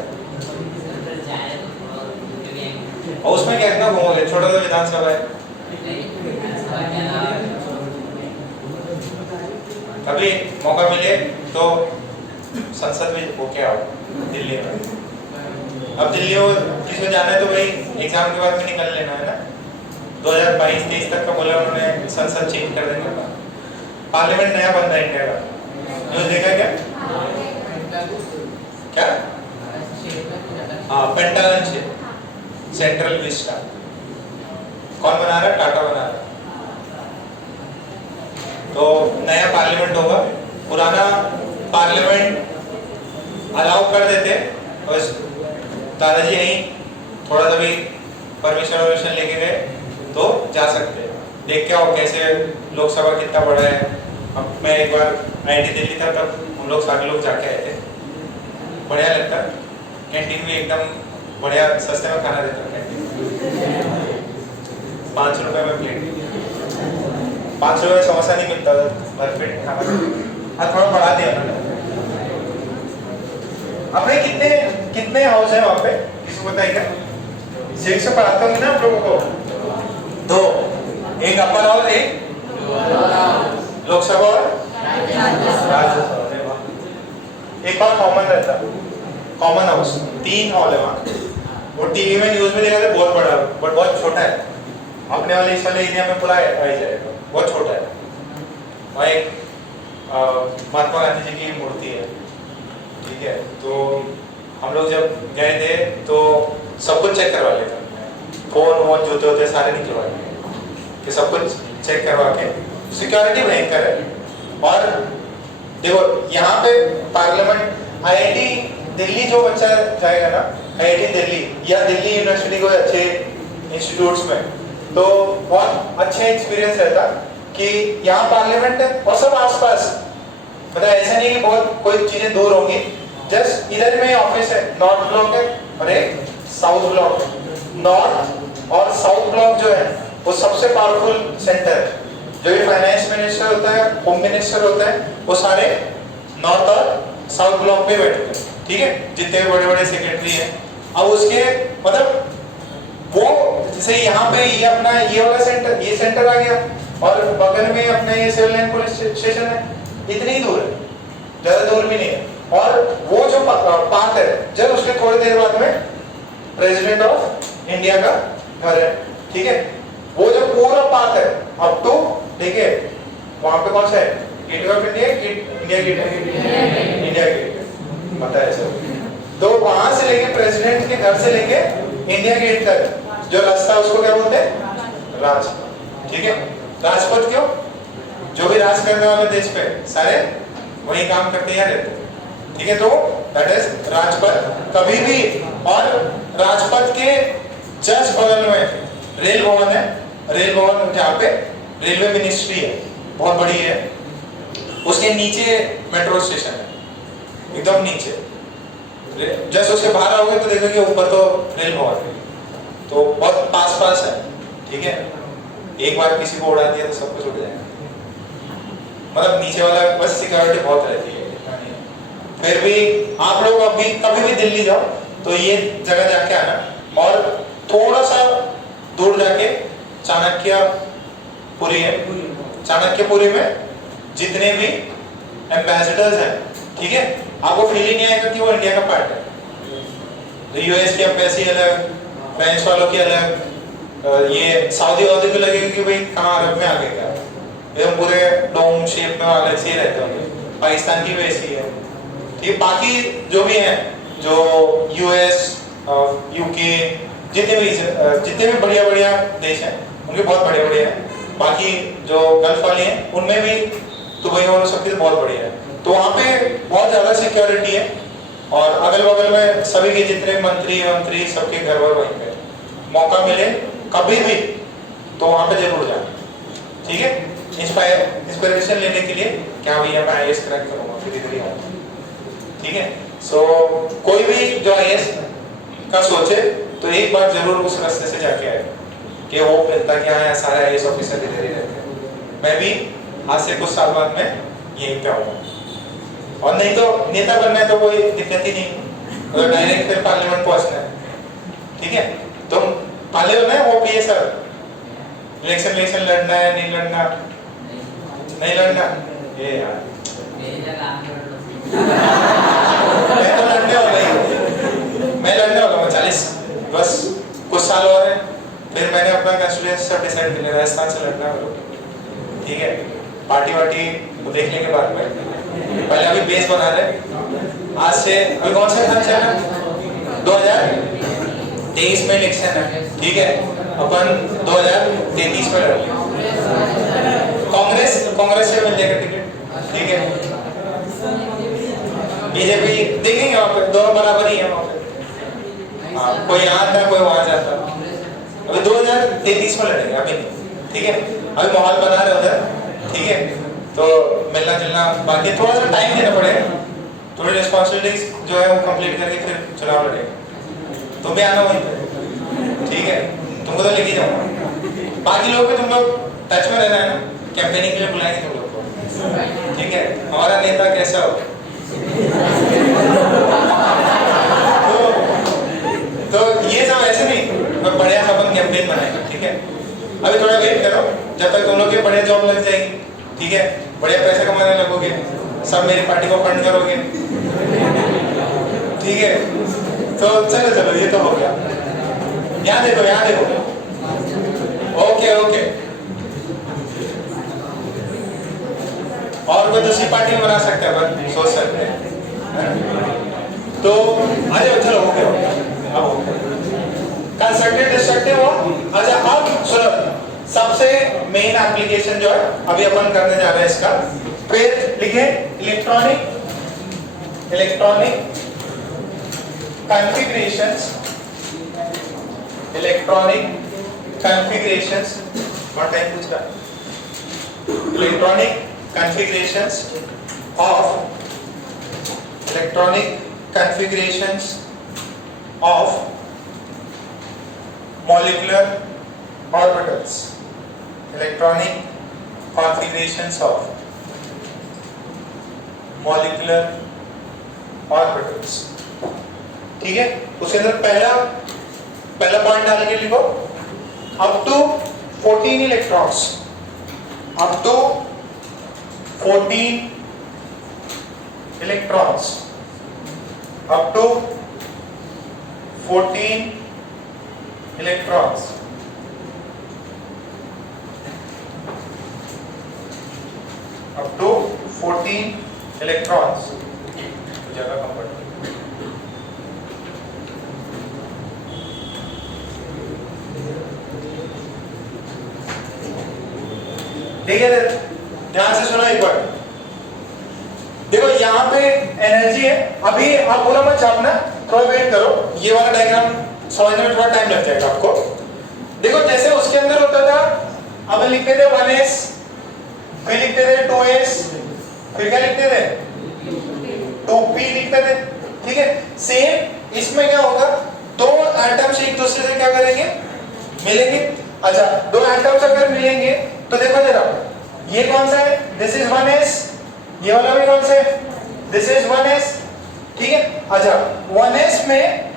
और उसमें क्या इतना घूमोगे, छोड़ो तो विधानसभा है। कभी मौका मिले तो संसद में होके आओ दिल्ली में। अब दिल्ली को किसी को जाना है तो भाई एग्जाम के बाद में निकल लेना है ना। 2022-23 तक का बोला उन्होंने, संसद चेंज कर देने का। पार्लियामेंट नया बन रहा है इंडिया का, न्यूज़ देखा क्या? क्या? हाँ पेंटागन से सेंट्रल विस्टा कौन बना रहा है? टाटा बना रहा है। तो नया पार्लियामेंट होगा, पुराना पार्लियामेंट अलाउ कर देते, बस दादाजी यहीं थोड़ा सा भी परमिशन लेके गए तो जा सकते हैं। देख के आओ कैसे लोकसभा कितना बड़ा है। अब मैं एक बार IIT दिल्ली था, तब हम लोग सारे लोग जाके आए थे, बढ़िया लगता। कैंटीन भी एकदम बढ़िया सस्ते में खाना देता है। 500 रुपए में प्लेट, 500 रुपए समोसा नहीं मिलता, भरपेट खाना। हाँ थोड़ा बढ़ा दिया उन्होंने। अपने कितने कितने हाउस है वहाँ पे, किसी को बताइएगा? सिविक्स से पढ़ाते होंगे ना आप लोगों को? 2, एक अपर हाउस, एक लोकसभा और राज्यसभा। एक और कॉमन रहता, कॉमन हाउस, 3 हॉल है वहाँ। वो टीवी में न्यूज़ में देखा था बहुत बड़ा, बट बहुत छोटा है। अपने वाले इस वाले एरिया में पूरा आ जाएगा, बहुत छोटा है। वहाँ एक महात्मा गांधी जी की मूर्ति है, ठीक है। तो हम लोग जब गए थे तो सब कुछ चेक करवा लेते, फोन वोन जूते होते सारे निकलवा लिए कि सब कुछ चेक करवा के। सिक्योरिटी भयंकर है। और देखो यहाँ पे पार्लियामेंट, IIT दिल्ली जो बच्चा जाएगा ना, IIT दिल्ली या दिल्ली यूनिवर्सिटी को अच्छे इंस्टीट्यूट्स में, तो बहुत अच्छा एक्सपीरियंस रहता कि यहाँ पार्लियामेंट है और सब आसपास, मतलब ऐसा नहीं कि बहुत कोई चीजें दूर होंगी। जस्ट इधर में ऑफिस है, नॉर्थ ब्लॉक है और एक साउथ ब्लॉक है। नॉर्थ और साउथ ब्लॉक जो है वो सबसे पावरफुल सेंटर है। जो भी फाइनेंस मिनिस्टर होता है, होम मिनिस्टर होता है, वो सारे नॉर्थ और साउथ ब्लॉक पे बैठते हैं, ठीक है, जितने बड़े बड़े सेक्रेटरी हैं। अब उसके मतलब वो जैसे यहाँ पे ये अपना ये वाला सेंटर, ये सेंटर आ गया और बगल में अपना ये सिविल लाइन पुलिस स्टेशन है, इतनी दूर है, ज्यादा दूर भी नहीं है। और वो जो पार्ट है, जब उसके थोड़ी देर बाद में प्रेसिडेंट ऑफ इंडिया का घर है, ठीक है। वो जो पूरा पाथ है अप टू, ठीक है, वहां पे कौन सा है? Gate of India, India Gate है, इंडिया गेट पता है सर। तो वहां से लेके प्रेसिडेंट के घर से लेके इंडिया गेट तक जो रास्ता उसको क्या बोलते हैं? राजपथ, ठीक है। राजपथ क्यों? जो भी राज करने वाले देश पे सारे वही काम करते हैं रहते हैं, ठीक है। तो दैट इज राजपथ कभी भी। और राजपथ के जस्ट बगल में रेल भवन है, रेल भवन जहाँ पे रेलवे मिनिस्ट्री है, बहुत बड़ी है, उसके नीचे मेट्रो स्टेशन है, एकदम नीचे। जस्ट उसके बाहर आओगे तो देखोगे ऊपर तो रेल भवन है, तो बहुत पास पास है, ठीक है। एक बार किसी को उड़ा दिया तो सब कुछ उड़ जाएगा, मतलब नीचे वाला बस सिक्योरिटी बहुत रहती है। फिर भी आप लोग अभी कभी भी दिल्ली जाओ तो ये जगह जाके आना, और थोड़ा सा दूर जाके चाणक्यपुरी है, चाणक्यपुरी में जितने भी एम्बेसडर्स हैं, ठीक है, आपको फीलिंग नहीं आएगा कि वो इंडिया का पार्ट है। तो यूएस की एम्बेसी अलग, फ्रेंच वालों की अलग, ये सऊदी वालों को लगेगा कि भाई कहाँ अरब में आ गए क्या, एकदम पूरे डोम शेप में अलग से रहते होंगे। पाकिस्तान की भी ऐसी है, ठीक। बाकी जो भी हैं, जो यूएस, यूके, जितने भी बढ़िया बढ़िया देश हैं उनके बहुत बड़े बड़े हैं। बाकी जो गल्फ वाले हैं उनमें भी दुबई और सबके बहुत बढ़िया है। तो वहाँ पे बहुत ज़्यादा सिक्योरिटी है, और अगल बगल में सभी के जितने मंत्री सबके घर वर वहीं पे। मौका मिले कभी भी तो वहाँ पे जरूर जाए, ठीक है। इंस्पिरेशन लेने के लिए क्या भैया मैं IAS क्रैक करूँगा, फिर इधर ही आऊँगा, ठीक है। सो कोई भी जो IAS का सोचे तो एक बार जरूर उस रास्ते से जाके आए कि वो मिलता कि हाँ सारे IAS ऑफिसर इधर ही रहते हैं। मैं भी आज से कुछ साल बाद में यहीं पे आऊँगा, और नहीं तो नेता बनना है तो कोई दिक्कत ही नहीं, तो डायरेक्ट फिर पार्लियामेंट पहुँचना है, ठीक है। तो पार्लियामेंट है वो PS सर, इलेक्शन लड़ना है, नहीं लड़ना, नहीं लड़ना, ये यार मैं तो लड़ने वाला ही हूँ, मैं लड़ने वाला हूँ 40 बस कुछ साल और है, फिर मैंने अपना कंस्टिट्यूएंसी सब डिसाइड कर लिया, राजस्थान से लड़ना है, ठीक है। पार्टी वार्टी तो देख लेंगे बाद में, पहले अभी बेस बना रहे। आज से अभी कौन सा काम चल रहा है? 2023 में इलेक्शन है, ठीक है। अपन 2033 में लड़ेंगे, कांग्रेस से मिल जाएगा टिकट, ठीक है। बीजेपी देखेंगे वहाँ पे, दोनों बराबर ही है वहाँ पे, हाँ, कोई यहाँ आता कोई वहाँ जाता। अभी 2033 में लड़ेंगे, अभी नहीं, ठीक है। अभी माहौल बना रहे उधर, ठीक है। तो मिलना जुलना, बाकी थोड़ा सा टाइम देना पड़ेगा, थोड़ी रिस्पॉन्सिबिलिटीज जो है वो कंप्लीट करके फिर चुनाव लड़ेंगे। तुम भी आना वहीं पे, ठीक है, तुमको तो लेके जाऊंगा। बाकी लोग भी तुम लोग टच में रहना है ना, कैंपेनिंग के लिए बुलाएंगे तुम लोग को, ठीक है। हमारा नेता कैसा हो तो ये सब ऐसे नहीं, मैं बढ़िया अपन कैंपेन बनाएंगे, ठीक है। अभी थोड़ा वेट करो, जब तक तुम लोग की बढ़िया जॉब लग जाएगी, ठीक है, बढ़िया पैसे कमाने लगोगे, सब मेरी पार्टी को फंड करोगे, ठीक है। तो चलो ये तो हो गया। यहाँ देखो ओके। और कोई दूसरी पार्टी में बना सकते हैं, अपन सोच सकते हैं, तो चलो हो गया। अब कंस्ट्रक्टिव डिस्ट्रक्टिव हो। अच्छा अब सुनो, सबसे मेन एप्लीकेशन जो है अभी अपन करने जा रहे हैं इसका, फिर लिखे इलेक्ट्रॉनिक configurations what time पूछ रहा? electronic configurations of molecular orbitals, electronic configurations of molecular orbitals, ठीक है। उसके अंदर पहला पॉइंट डाल के लिखो up to 14 electrons, up to 14 electrons, up to 14 electrons up to 14 electrons जगह कम पड़ती है। ठीक है, ध्यान से सुनो एक बार। देखो यहाँ पे एनर्जी है, अभी आप पूरा मत छापना, थोड़ा वेट करो, ये वाला डायग्राम समझने में थोड़ा टाइम लग जाएगा आपको। देखो जैसे उसके अंदर होता था, अब लिखते थे 1s, फिर लिखते थे 2s, फिर क्या लिखते थे 2p लिखते थे। ठीक है, सेम इसमें क्या होगा, दो एटम्स एक दूसरे से क्या करेंगे, मिलेंगे। अच्छा, दो एटम्स अगर मिलेंगे तो देखो जरा, ये कौन सा है, दिस इज 1s, ये वाला भी कौन सा है, दिस इज 1s। ठीक है, अच्छा 1s में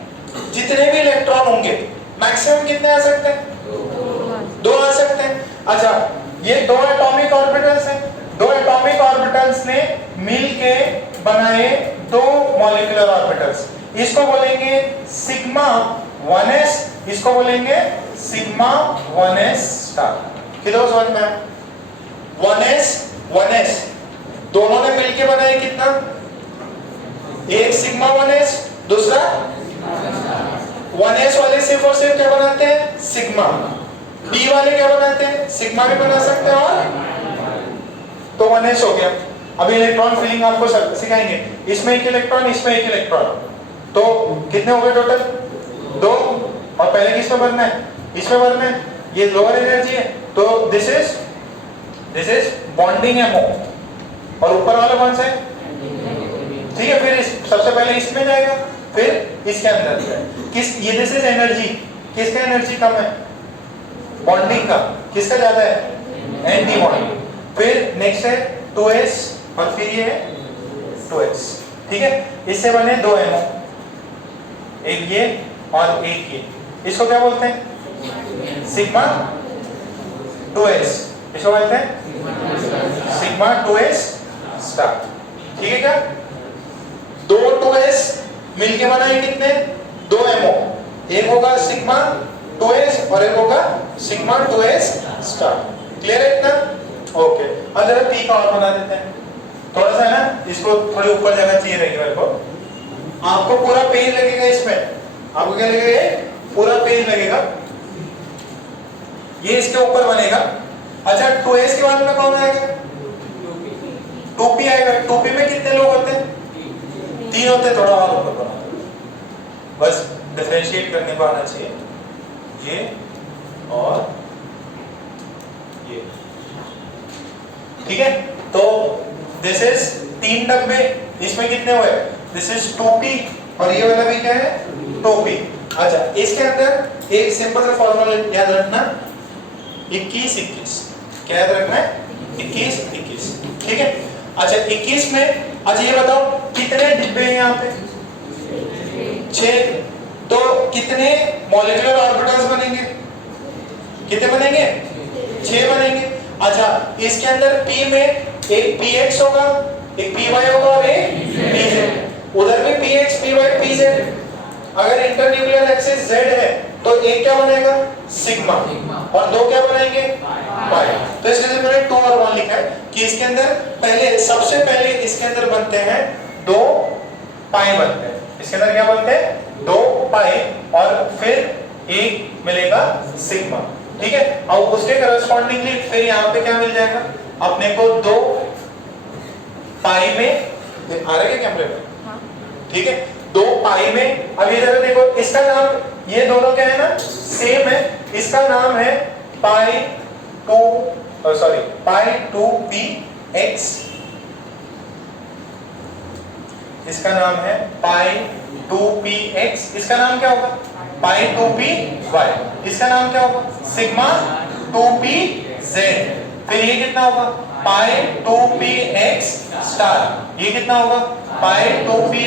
जितने भी इलेक्ट्रॉन होंगे मैक्सिमम कितने आ सकते हैं, दो आ सकते हैं। अच्छा, ये दो एटॉमिक ऑर्बिटल्स हैं, दो एटॉमिक ऑर्बिटल्स ने मिलके बनाए दो मॉलिक्यूलर ऑर्बिटल्स, इसको बोलेंगे सिग्मा 1s, इसको बोलेंगे सिग्मा 1s स्टार। किधर समझ में, 1s दोनों ने मिलके बनाए कितना, एक सिग्मा 1s, दूसरा 1s वाले सिर्फ और सिर्फ क्या बनाते हैं, सिग्मा। p वाले क्या बनाते हैं, सिग्मा भी बना सकते हैं, और तो 1s हो गया। अभी इलेक्ट्रॉन फिलिंग आपको सिखाएंगे, इसमें एक इलेक्ट्रॉन, इसमें एक इलेक्ट्रॉन, तो कितने हो गए टोटल, दो। और पहले किसमें भरना है, इसमें भरना है, ये लोअर एनर्जी है, तो दिस इज बॉन्डिंग एमओ, और ऊपर वाला कौन सा है, ठीक है, फिर सबसे पहले इसमें जाएगा, फिर इसके अंदर किस, ये दिस इज एनर्जी, किसका एनर्जी कम है, बॉन्डिंग का, किसका ज्यादा है, एंटी बॉन्डिंग। फिर नेक्स्ट है 2s, और फिर ये है 2s। ठीक है, इससे बने दो एमओ, एक ये और एक ये, इसको क्या बोलते हैं, सिग्मा 2s, इसको बोलते हैं सिग्मा 2s स्टार। ठीक है, क्या दो 2s मिलके बनाए कितने, दो एमओ, एक होगा सिग्मा 2s और एक होगा सिग्मा 2s स्टार। क्लियर है इतना, ओके। अब जरा p का और बना देते हैं, थोड़ा सा है ना, इसको थोड़ी ऊपर जगह चाहिए रहेगी मेरे को। आपको पूरा पेज लगेगा इसमें, आपको क्या लगेगा, पूरा पेज लगेगा, ये इसके ऊपर बनेगा। अच्छा, 2s के बाद में कौन आएगा, 2p आएगा। 2p में कितने लोग होते हैं, तीन होते हैं, थोड़ा और ऊपर बना, बस डिफरेंशिएट करने को आना चाहिए, ये और ये। ठीक है, तो दिस इज तीन डब्बे, इसमें कितने हुए, दिस इज 2p, और ये वाला भी क्या है, 2p। अच्छा, इसके अंदर एक सिंपल सा फॉर्मूला याद रखना, 21 21, क्या याद रखना है, 21 21। ठीक है, अच्छा 21 में, अच्छा ये बताओ कितने डिब्बे हैं यहाँ पे, 6, तो कितने मॉलिक्यूलर ऑर्बिटल्स बनेंगे, कितने बनेंगे, 6 बनेंगे। अच्छा, इसके अंदर p में एक px होगा, एक py होगा और एक pz, उधर भी px py pz। अगर इंटरन्यूक्लियर एक्सिस z है तो एक क्या बनेगा, सिग्मा, और दो क्या बनाएंगे, पाई। तो इसलिए मैंने 2 और 1 लिखा है कि इसके अंदर पहले, सबसे पहले इसके अंदर बनते हैं दो पाई बनते हैं, इसके अंदर क्या बनते हैं, दो पाई, और फिर एक मिलेगा सिग्मा। ठीक है, और उसके करस्पॉन्डिंगली फिर यहाँ पे क्या मिल जाएगा अपने को, दो पाई में, आ रहा है कैमरे में, ठीक है, दो पाई में। अब इधर देखो, इसका नाम, ये दोनों क्या है ना, सेम है, इसका नाम है पाई 2px, इसका नाम है पाई 2px, इसका नाम क्या होगा, पाई 2py, इसका नाम क्या होगा, सिग्मा 2pz। फिर ये कितना होगा, पाई 2px स्टार, ये कितना होगा, पाई 2py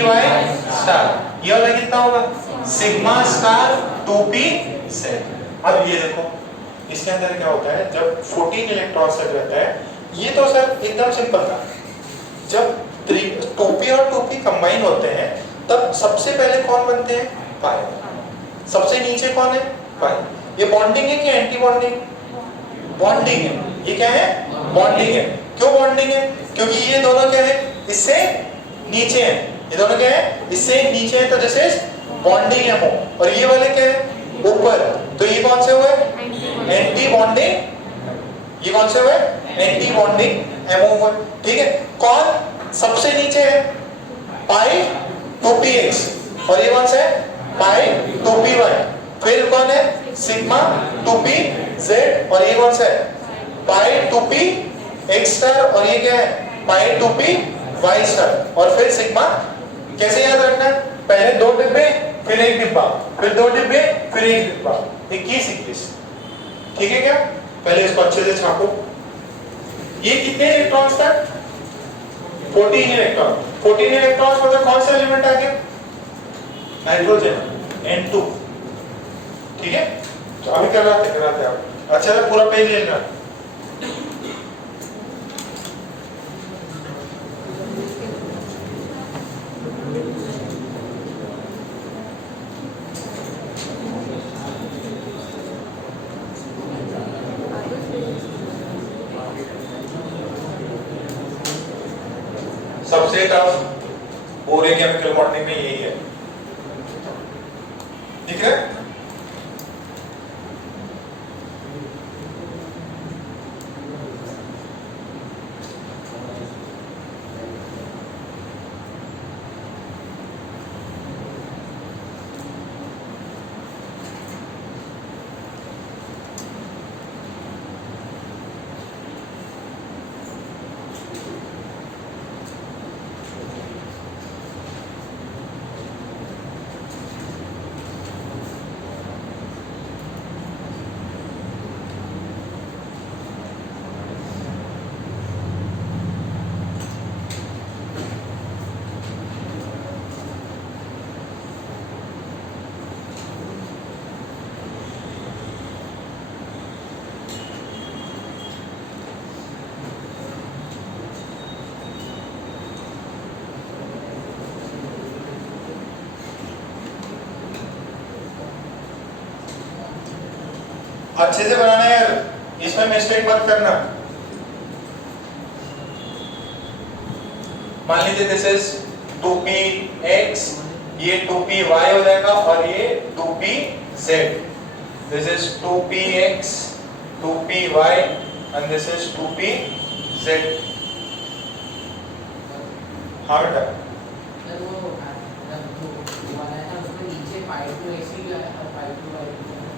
स्टार, ये वाला कितना होगा, सिग्मा स्टार 2pz। अब ये देखो, इसके अंदर क्या होता है, जब 14 इलेक्ट्रॉन सेट रहता है, ये तो सर एकदम सिंपल था, जब 2p और 2p कंबाइन होते हैं तब सबसे पहले कौन बनते हैं, पाई, सबसे नीचे कौन है, पाई। ये बॉन्डिंग है कि एंटी बॉन्डिंग? बॉन्डिंग है। ये क्या है? बॉन्डिंग है। क्यों बॉन्डिंग है? क्योंकि ये दोनों क्या है? इससे नीचे है। ये दोनों क्या है? इससे नीचे है, तो दिस इज बॉन्डिंग एमओ। और ये वाले क्या है? ऊपर। तो ये कौन से हुए? Anti bonding. ये कौन से हुए? एंटी बॉन्डिंग एमओ हुए। ठीक है। कौन सबसे नीचे है? पाई 2px। और ये कौन सा है? पाई 2py। फिर कौन है? Sigma 2pz। और ये कौन सा है? पाई 2px स्टार। और ये क्या है? पाई 2py स्टार। और फिर सिग्मा। कैसे याद रखना है? पहले 2 डिब्बे, फिर 1 डिब्बा, फिर 2 डिब्बे, फिर 1 डिब्बा। 21 ठीक है क्या? पहले इसको अच्छे से छापो। ये कितने इलेक्ट्रॉन्स था? 14 इलेक्ट्रॉन। 14 इलेक्ट्रॉन्स मतलब कौन सा एलिमेंट आ गया? Nitrogen N2। ठीक है। तो अभी कराते आप। अच्छा है, पूरा पेज ले लेना। सबसे टफ पूरे केमिकल बॉन्डिंग में यही है। ठीक है। अच्छे से बनाना है यार, इसमें मिस्टेक मत करना। मान लीजिए दिस इज 2px, ये 2py हो जाएगा और ये 2pz। This is 2px 2py and this is 2pz। हाँ बेटा,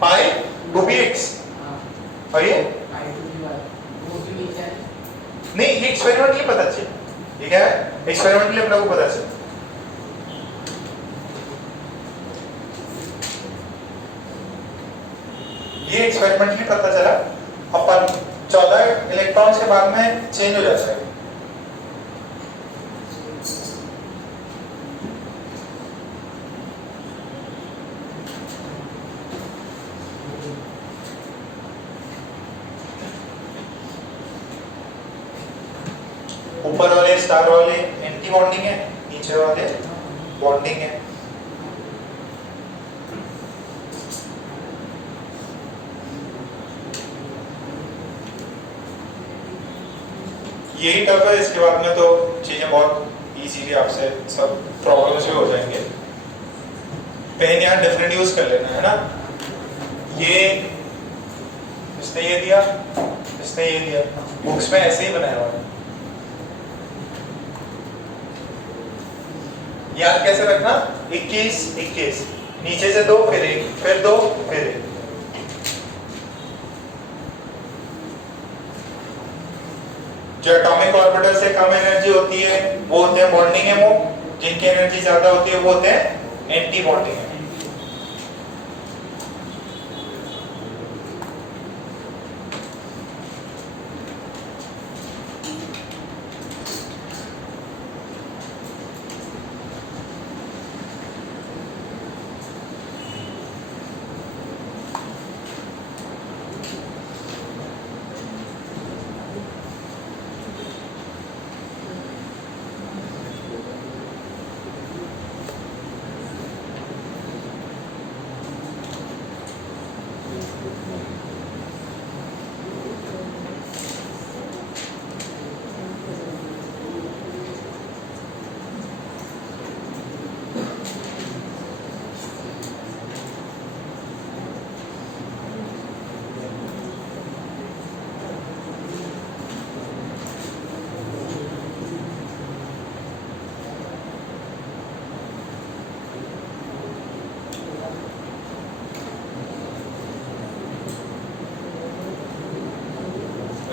पाई 2px और ये नहीं, ये एक्सपेरिमेंटली पता चले। ठीक है, एक्सपेरिमेंटली अपने को पता चले। ये एक्सपेरिमेंटली पता चला। अपन 14 इलेक्ट्रॉन्स के बाद में चेंज हो जाता है। ऊपर वाले स्टार वाले एंटी बॉन्डिंग है, नीचे वाले बॉन्डिंग है। यही टफ है। इसके बाद में तो चीजें बहुत इजीली आपसे सब प्रॉब्लम्स भी हो जाएंगे। पेन यहाँ डिफरेंट यूज कर लेना है ना। ये इसने ये दिया, इसने ये दिया, बुक्स में ऐसे ही बनाया हुआ है। याद कैसे रखना? 21 21, नीचे से 2 फिर 1 फिर 2 फिर 1। जो एटॉमिक ऑर्बिटल से कम एनर्जी होती है वो होते हैं बॉन्डिंग एमओ, जिनकी एनर्जी ज्यादा होती है वो होते हैं एंटी बॉन्डिंग एमओ।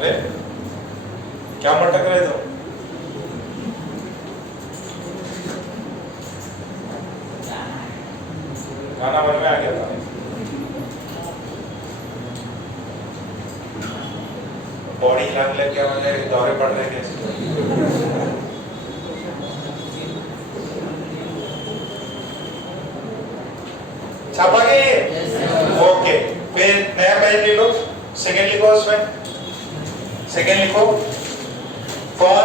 फिर क्या मटक रहे थे? गाना मन में आ गया था। बॉडी हिलाने लग गया, मुझे दौरे पड़ रहे कैसे? छापा के ओके। फिर नया पेज ले लो, सेकंड लिखो उसमें, सेकंड लिखो for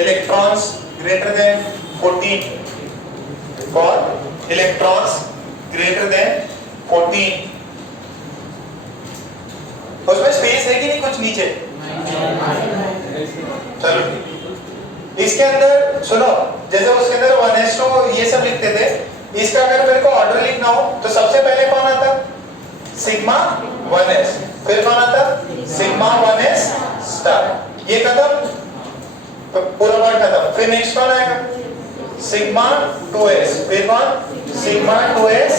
electrons greater than 14, for electrons greater than 14। उसमें स्पेस है कि नहीं कुछ नीचे? चलो ठीक। इसके अंदर सुनो, जैसे उसके अंदर 1s2 ये सब लिखते थे, इसका अगर मेरे को ऑर्डर लिखना हो तो सबसे पहले कौन आता? सिग्मा 1s, फिर कौन आता? Sigma 1s star. ये खत्म, तो पूरा वर्ड खत्म। फिर नेक्स्ट कौन आएगा? सिग्मा 2s, फिर कौन? Sigma 2s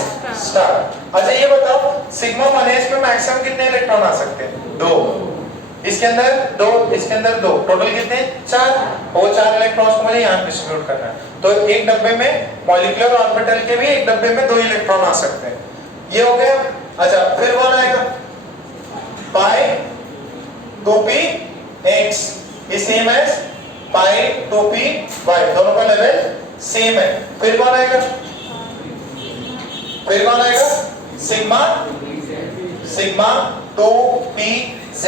star. अच्छा ये बताओ, सिग्मा 1s में मैक्सिमम कितने इलेक्ट्रॉन आ सकते हैं? 2। इसके अंदर 2, इसके अंदर 2, टोटल कितने? 4। वो 4 इलेक्ट्रॉन्स को मुझे यहाँ डिस्ट्रीब्यूट करना है। तो एक डब्बे में मॉलिक्यूलर ऑर्बिटल के भी एक डब्बे में 2 इलेक्ट्रॉन आ सकते हैं। ये हो गया। अच्छा फिर कौन आएगा? Pi 2p x is same as pi 2p y, दोनों का लेवल सेम है। फिर कौन आएगा? फिर कौन आएगा? Sigma 2pz।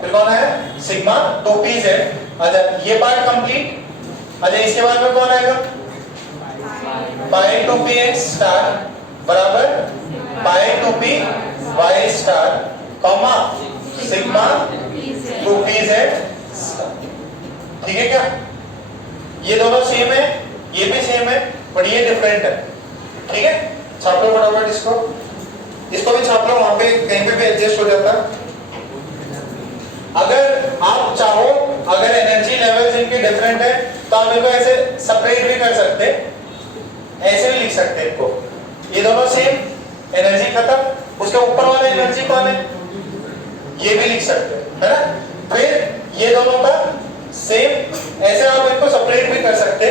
फिर कौन है? Sigma 2pz। अच्छा ये पार्ट कंप्लीट। अच्छा इसके बाद में कौन आएगा? पाई 2px स्टार बराबर पाई 2py star comma sigma 2pz star. ठीक है क्या? ये दोनों सेम है, ये भी सेम है, बट ये डिफरेंट है। ठीक है, छाप लो फटाफट इसको, इसको भी छाप लो, वहां पे कहीं पे भी एडजस्ट हो जाता। अगर आप चाहो, अगर एनर्जी लेवल्स इनके डिफरेंट है तो आप इनको ऐसे सेपरेट भी कर सकते, ऐसे भी लिख सकते इनको। ये दोनों सेम, एनर्जी खत्म, उसके ऊपर वाला एनर्जी कौन है? ये भी लिख सकते है ना। फिर ये दोनों का सेम, ऐसे आप इनको सेपरेट भी कर सकते,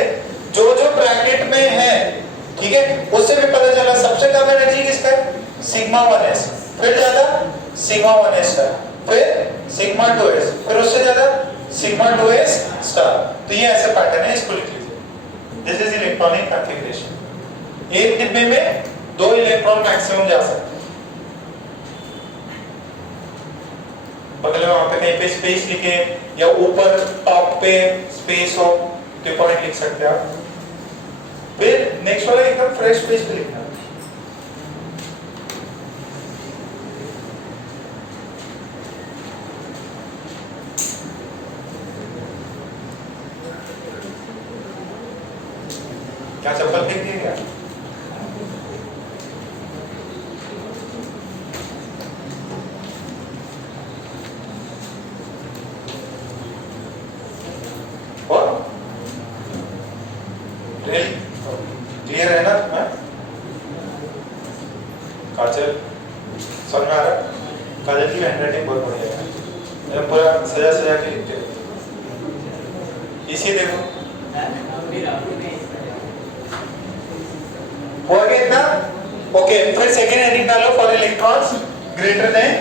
जो जो ब्रैकेट में है। ठीक है, उससे भी पता चला सबसे कम एनर्जी किसका है? सिग्मा 1s, फिर ज्यादा सिग्मा 1s स्टार, फिर सिग्मा 2s, फिर उससे ज्यादा सिग्मा 2s स्टार। तो ये ऐसे पैटर्न है, इसको लिख लीजिए। This is electronic configuration. एक डिब्बे में 2 इलेक्ट्रॉन मैक्सिमम जा सकते हैं। बगल में वहां पे कहीं पे स्पेस लिखे, या ऊपर टॉप पे स्पेस हो तो पॉइंट लिख सकते हैं आप। फिर नेक्स्ट वाला एकदम फ्रेश पेज पे लिखना। क्या चप्पल फेंक दिया गया? क्लियर है ना? काजल समझ में आ रहा? काजल की हैंडराइटिंग बहुत बढ़िया है, पूरा सजा सजा के लिखते हैं। इसी देखो हो गया इतना। ओके, फिर सेकेंड हेडिंग डालो, फॉर इलेक्ट्रॉन्स ग्रेटर देन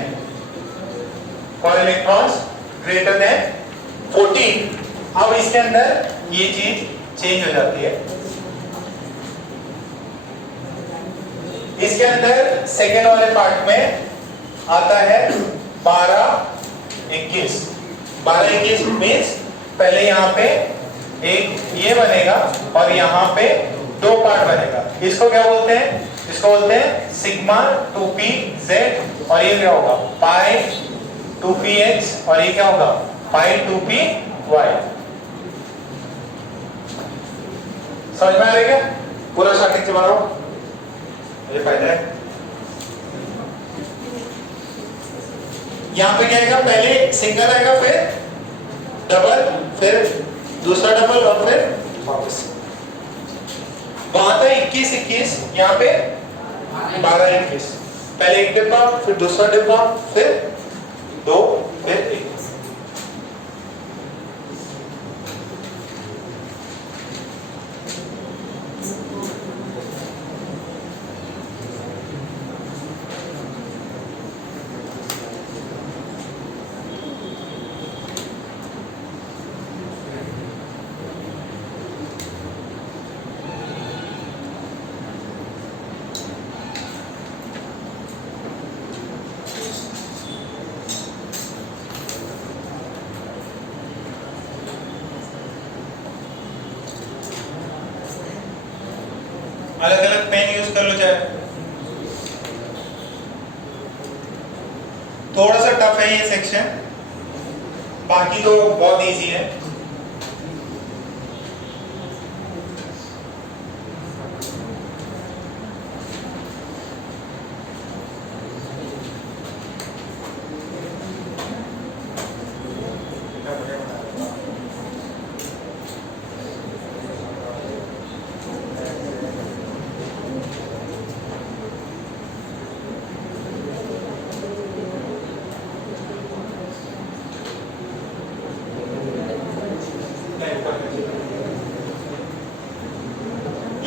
14। अब इसके अंदर ये चीज चेंज हो जाती है। इसके अंदर सेकेंड वाले पार्ट में आता है 12-21। 12-21 मीन्स पहले यहाँ पे एक ये बनेगा और यहाँ पे 2 पार्ट बनेगा। इसको क्या बोलते हैं? इसको बोलते हैं सिग्मा 2pz, और ये क्या होगा? पाई 2px, और ये क्या होगा? पाई 2py। समझ में आ रहा है क्या? पूरा स्टार्टिंग से बनाओ, ये फायदा है। यहाँ पे क्या आएगा? पहले सिंगल आएगा, फिर डबल, फिर दूसरा डबल, और फिर वापस। वहां था 21-21, यहाँ पे 12-21। पहले एक डिब्बा, फिर दूसरा डिब्बा, फिर 2 फिर अलग अलग पेन यूज कर लो चाहे। थोड़ा सा टफ है ये सेक्शन, बाकी तो बहुत इजी है।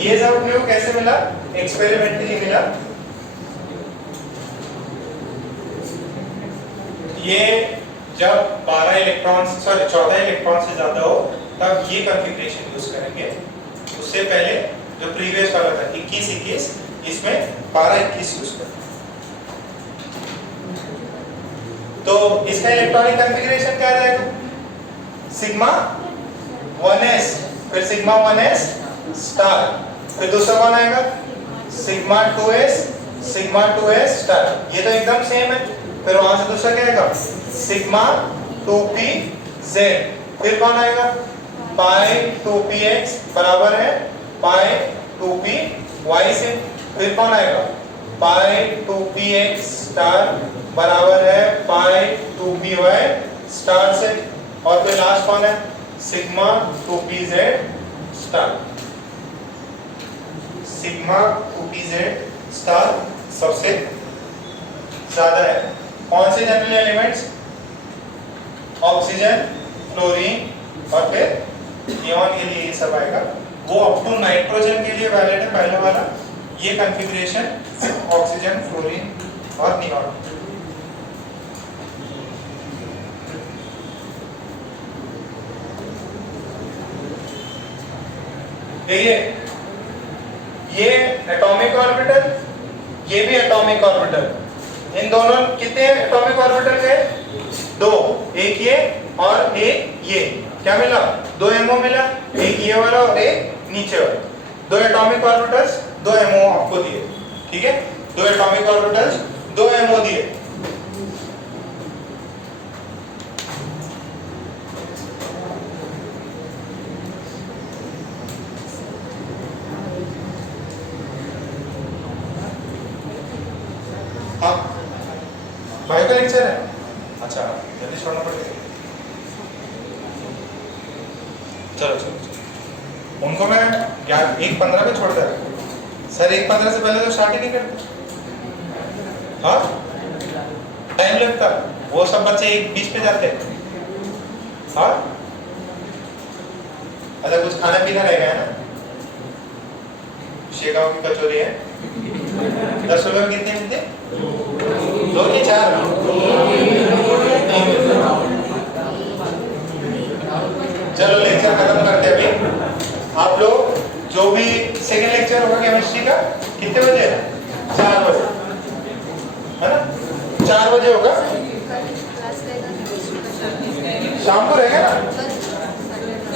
ये सब अपने को कैसे मिला? एक्सपेरिमेंटली मिला। ये जब 14 इलेक्ट्रॉन से ज्यादा हो तब ये कॉन्फ़िगरेशन यूज करेंगे। उससे पहले जो प्रीवियस वाला था 21-21, इसमें 12-21 यूज करेंगे। तो इसका इलेक्ट्रॉनिक कॉन्फ़िगरेशन क्या रहेगा? सिग्मा 1s, फिर सिग्मा 1s स्टार, फिर दूसरा कौन आएगा? Sigma 2s star. ये तो एकदम सेम है। फिर वहां से दूसरा क्या आएगा? Sigma 2pz। फिर कौन आएगा? पाई 2px बराबर है पाई 2py से। फिर कौन आएगा? पाई 2px स्टार बराबर है पाई 2py स्टार से। और फिर लास्ट कौन है? Sigma 2pz star. Sigma 2pz star सबसे ज्यादा है। कौन से जनरल एलिमेंट्स? ऑक्सीजन, फ्लोरीन और फिर नियॉन के लिए ये सब आएगा। वो अप टू नाइट्रोजन के लिए वैलिड है पहला वाला। ये कॉन्फ़िगरेशन ऑक्सीजन, फ्लोरीन और नियॉन। देखिए ये एटॉमिक ऑर्बिटल, ये भी एटॉमिक ऑर्बिटल। इन दोनों कितने एटॉमिक ऑर्बिटल गए? 2, एक ये और एक ये। क्या मिला? 2 MO मिला, एक ये वाला और एक नीचे वाला। 2 एटॉमिक ऑर्बिटल्स 2 MO आपको दिए। ठीक है, 2 एटॉमिक ऑर्बिटल्स 2 MO दिए। हाँ, भाई का लेक्चर है। अच्छा, जल्दी छोड़ना पड़ेगा। चलो चलो चलो, उनको मैं 1:15 पे छोड़ दे रहा। सर 1:15 से पहले तो स्टार्ट ही नहीं करते। हाँ, टाइम लगता। वो सब बच्चे 1:20 पे जाते। हाँ, अच्छा कुछ खाना पीना रहेगा है ना? शेगांव की कचौरी है। 10 रुपए में कितने मिलते? 2 की 4? चलो लेक्चर खत्म करते हैं अभी। आप लोग जो भी सेकंड लेक्चर होगा केमिस्ट्री का कितने बजे? 4 बजे, है ना? 4 बजे होगा। शाम को रहेगा ना?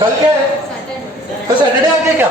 कल क्या है? तो सैटरडे आके क्या?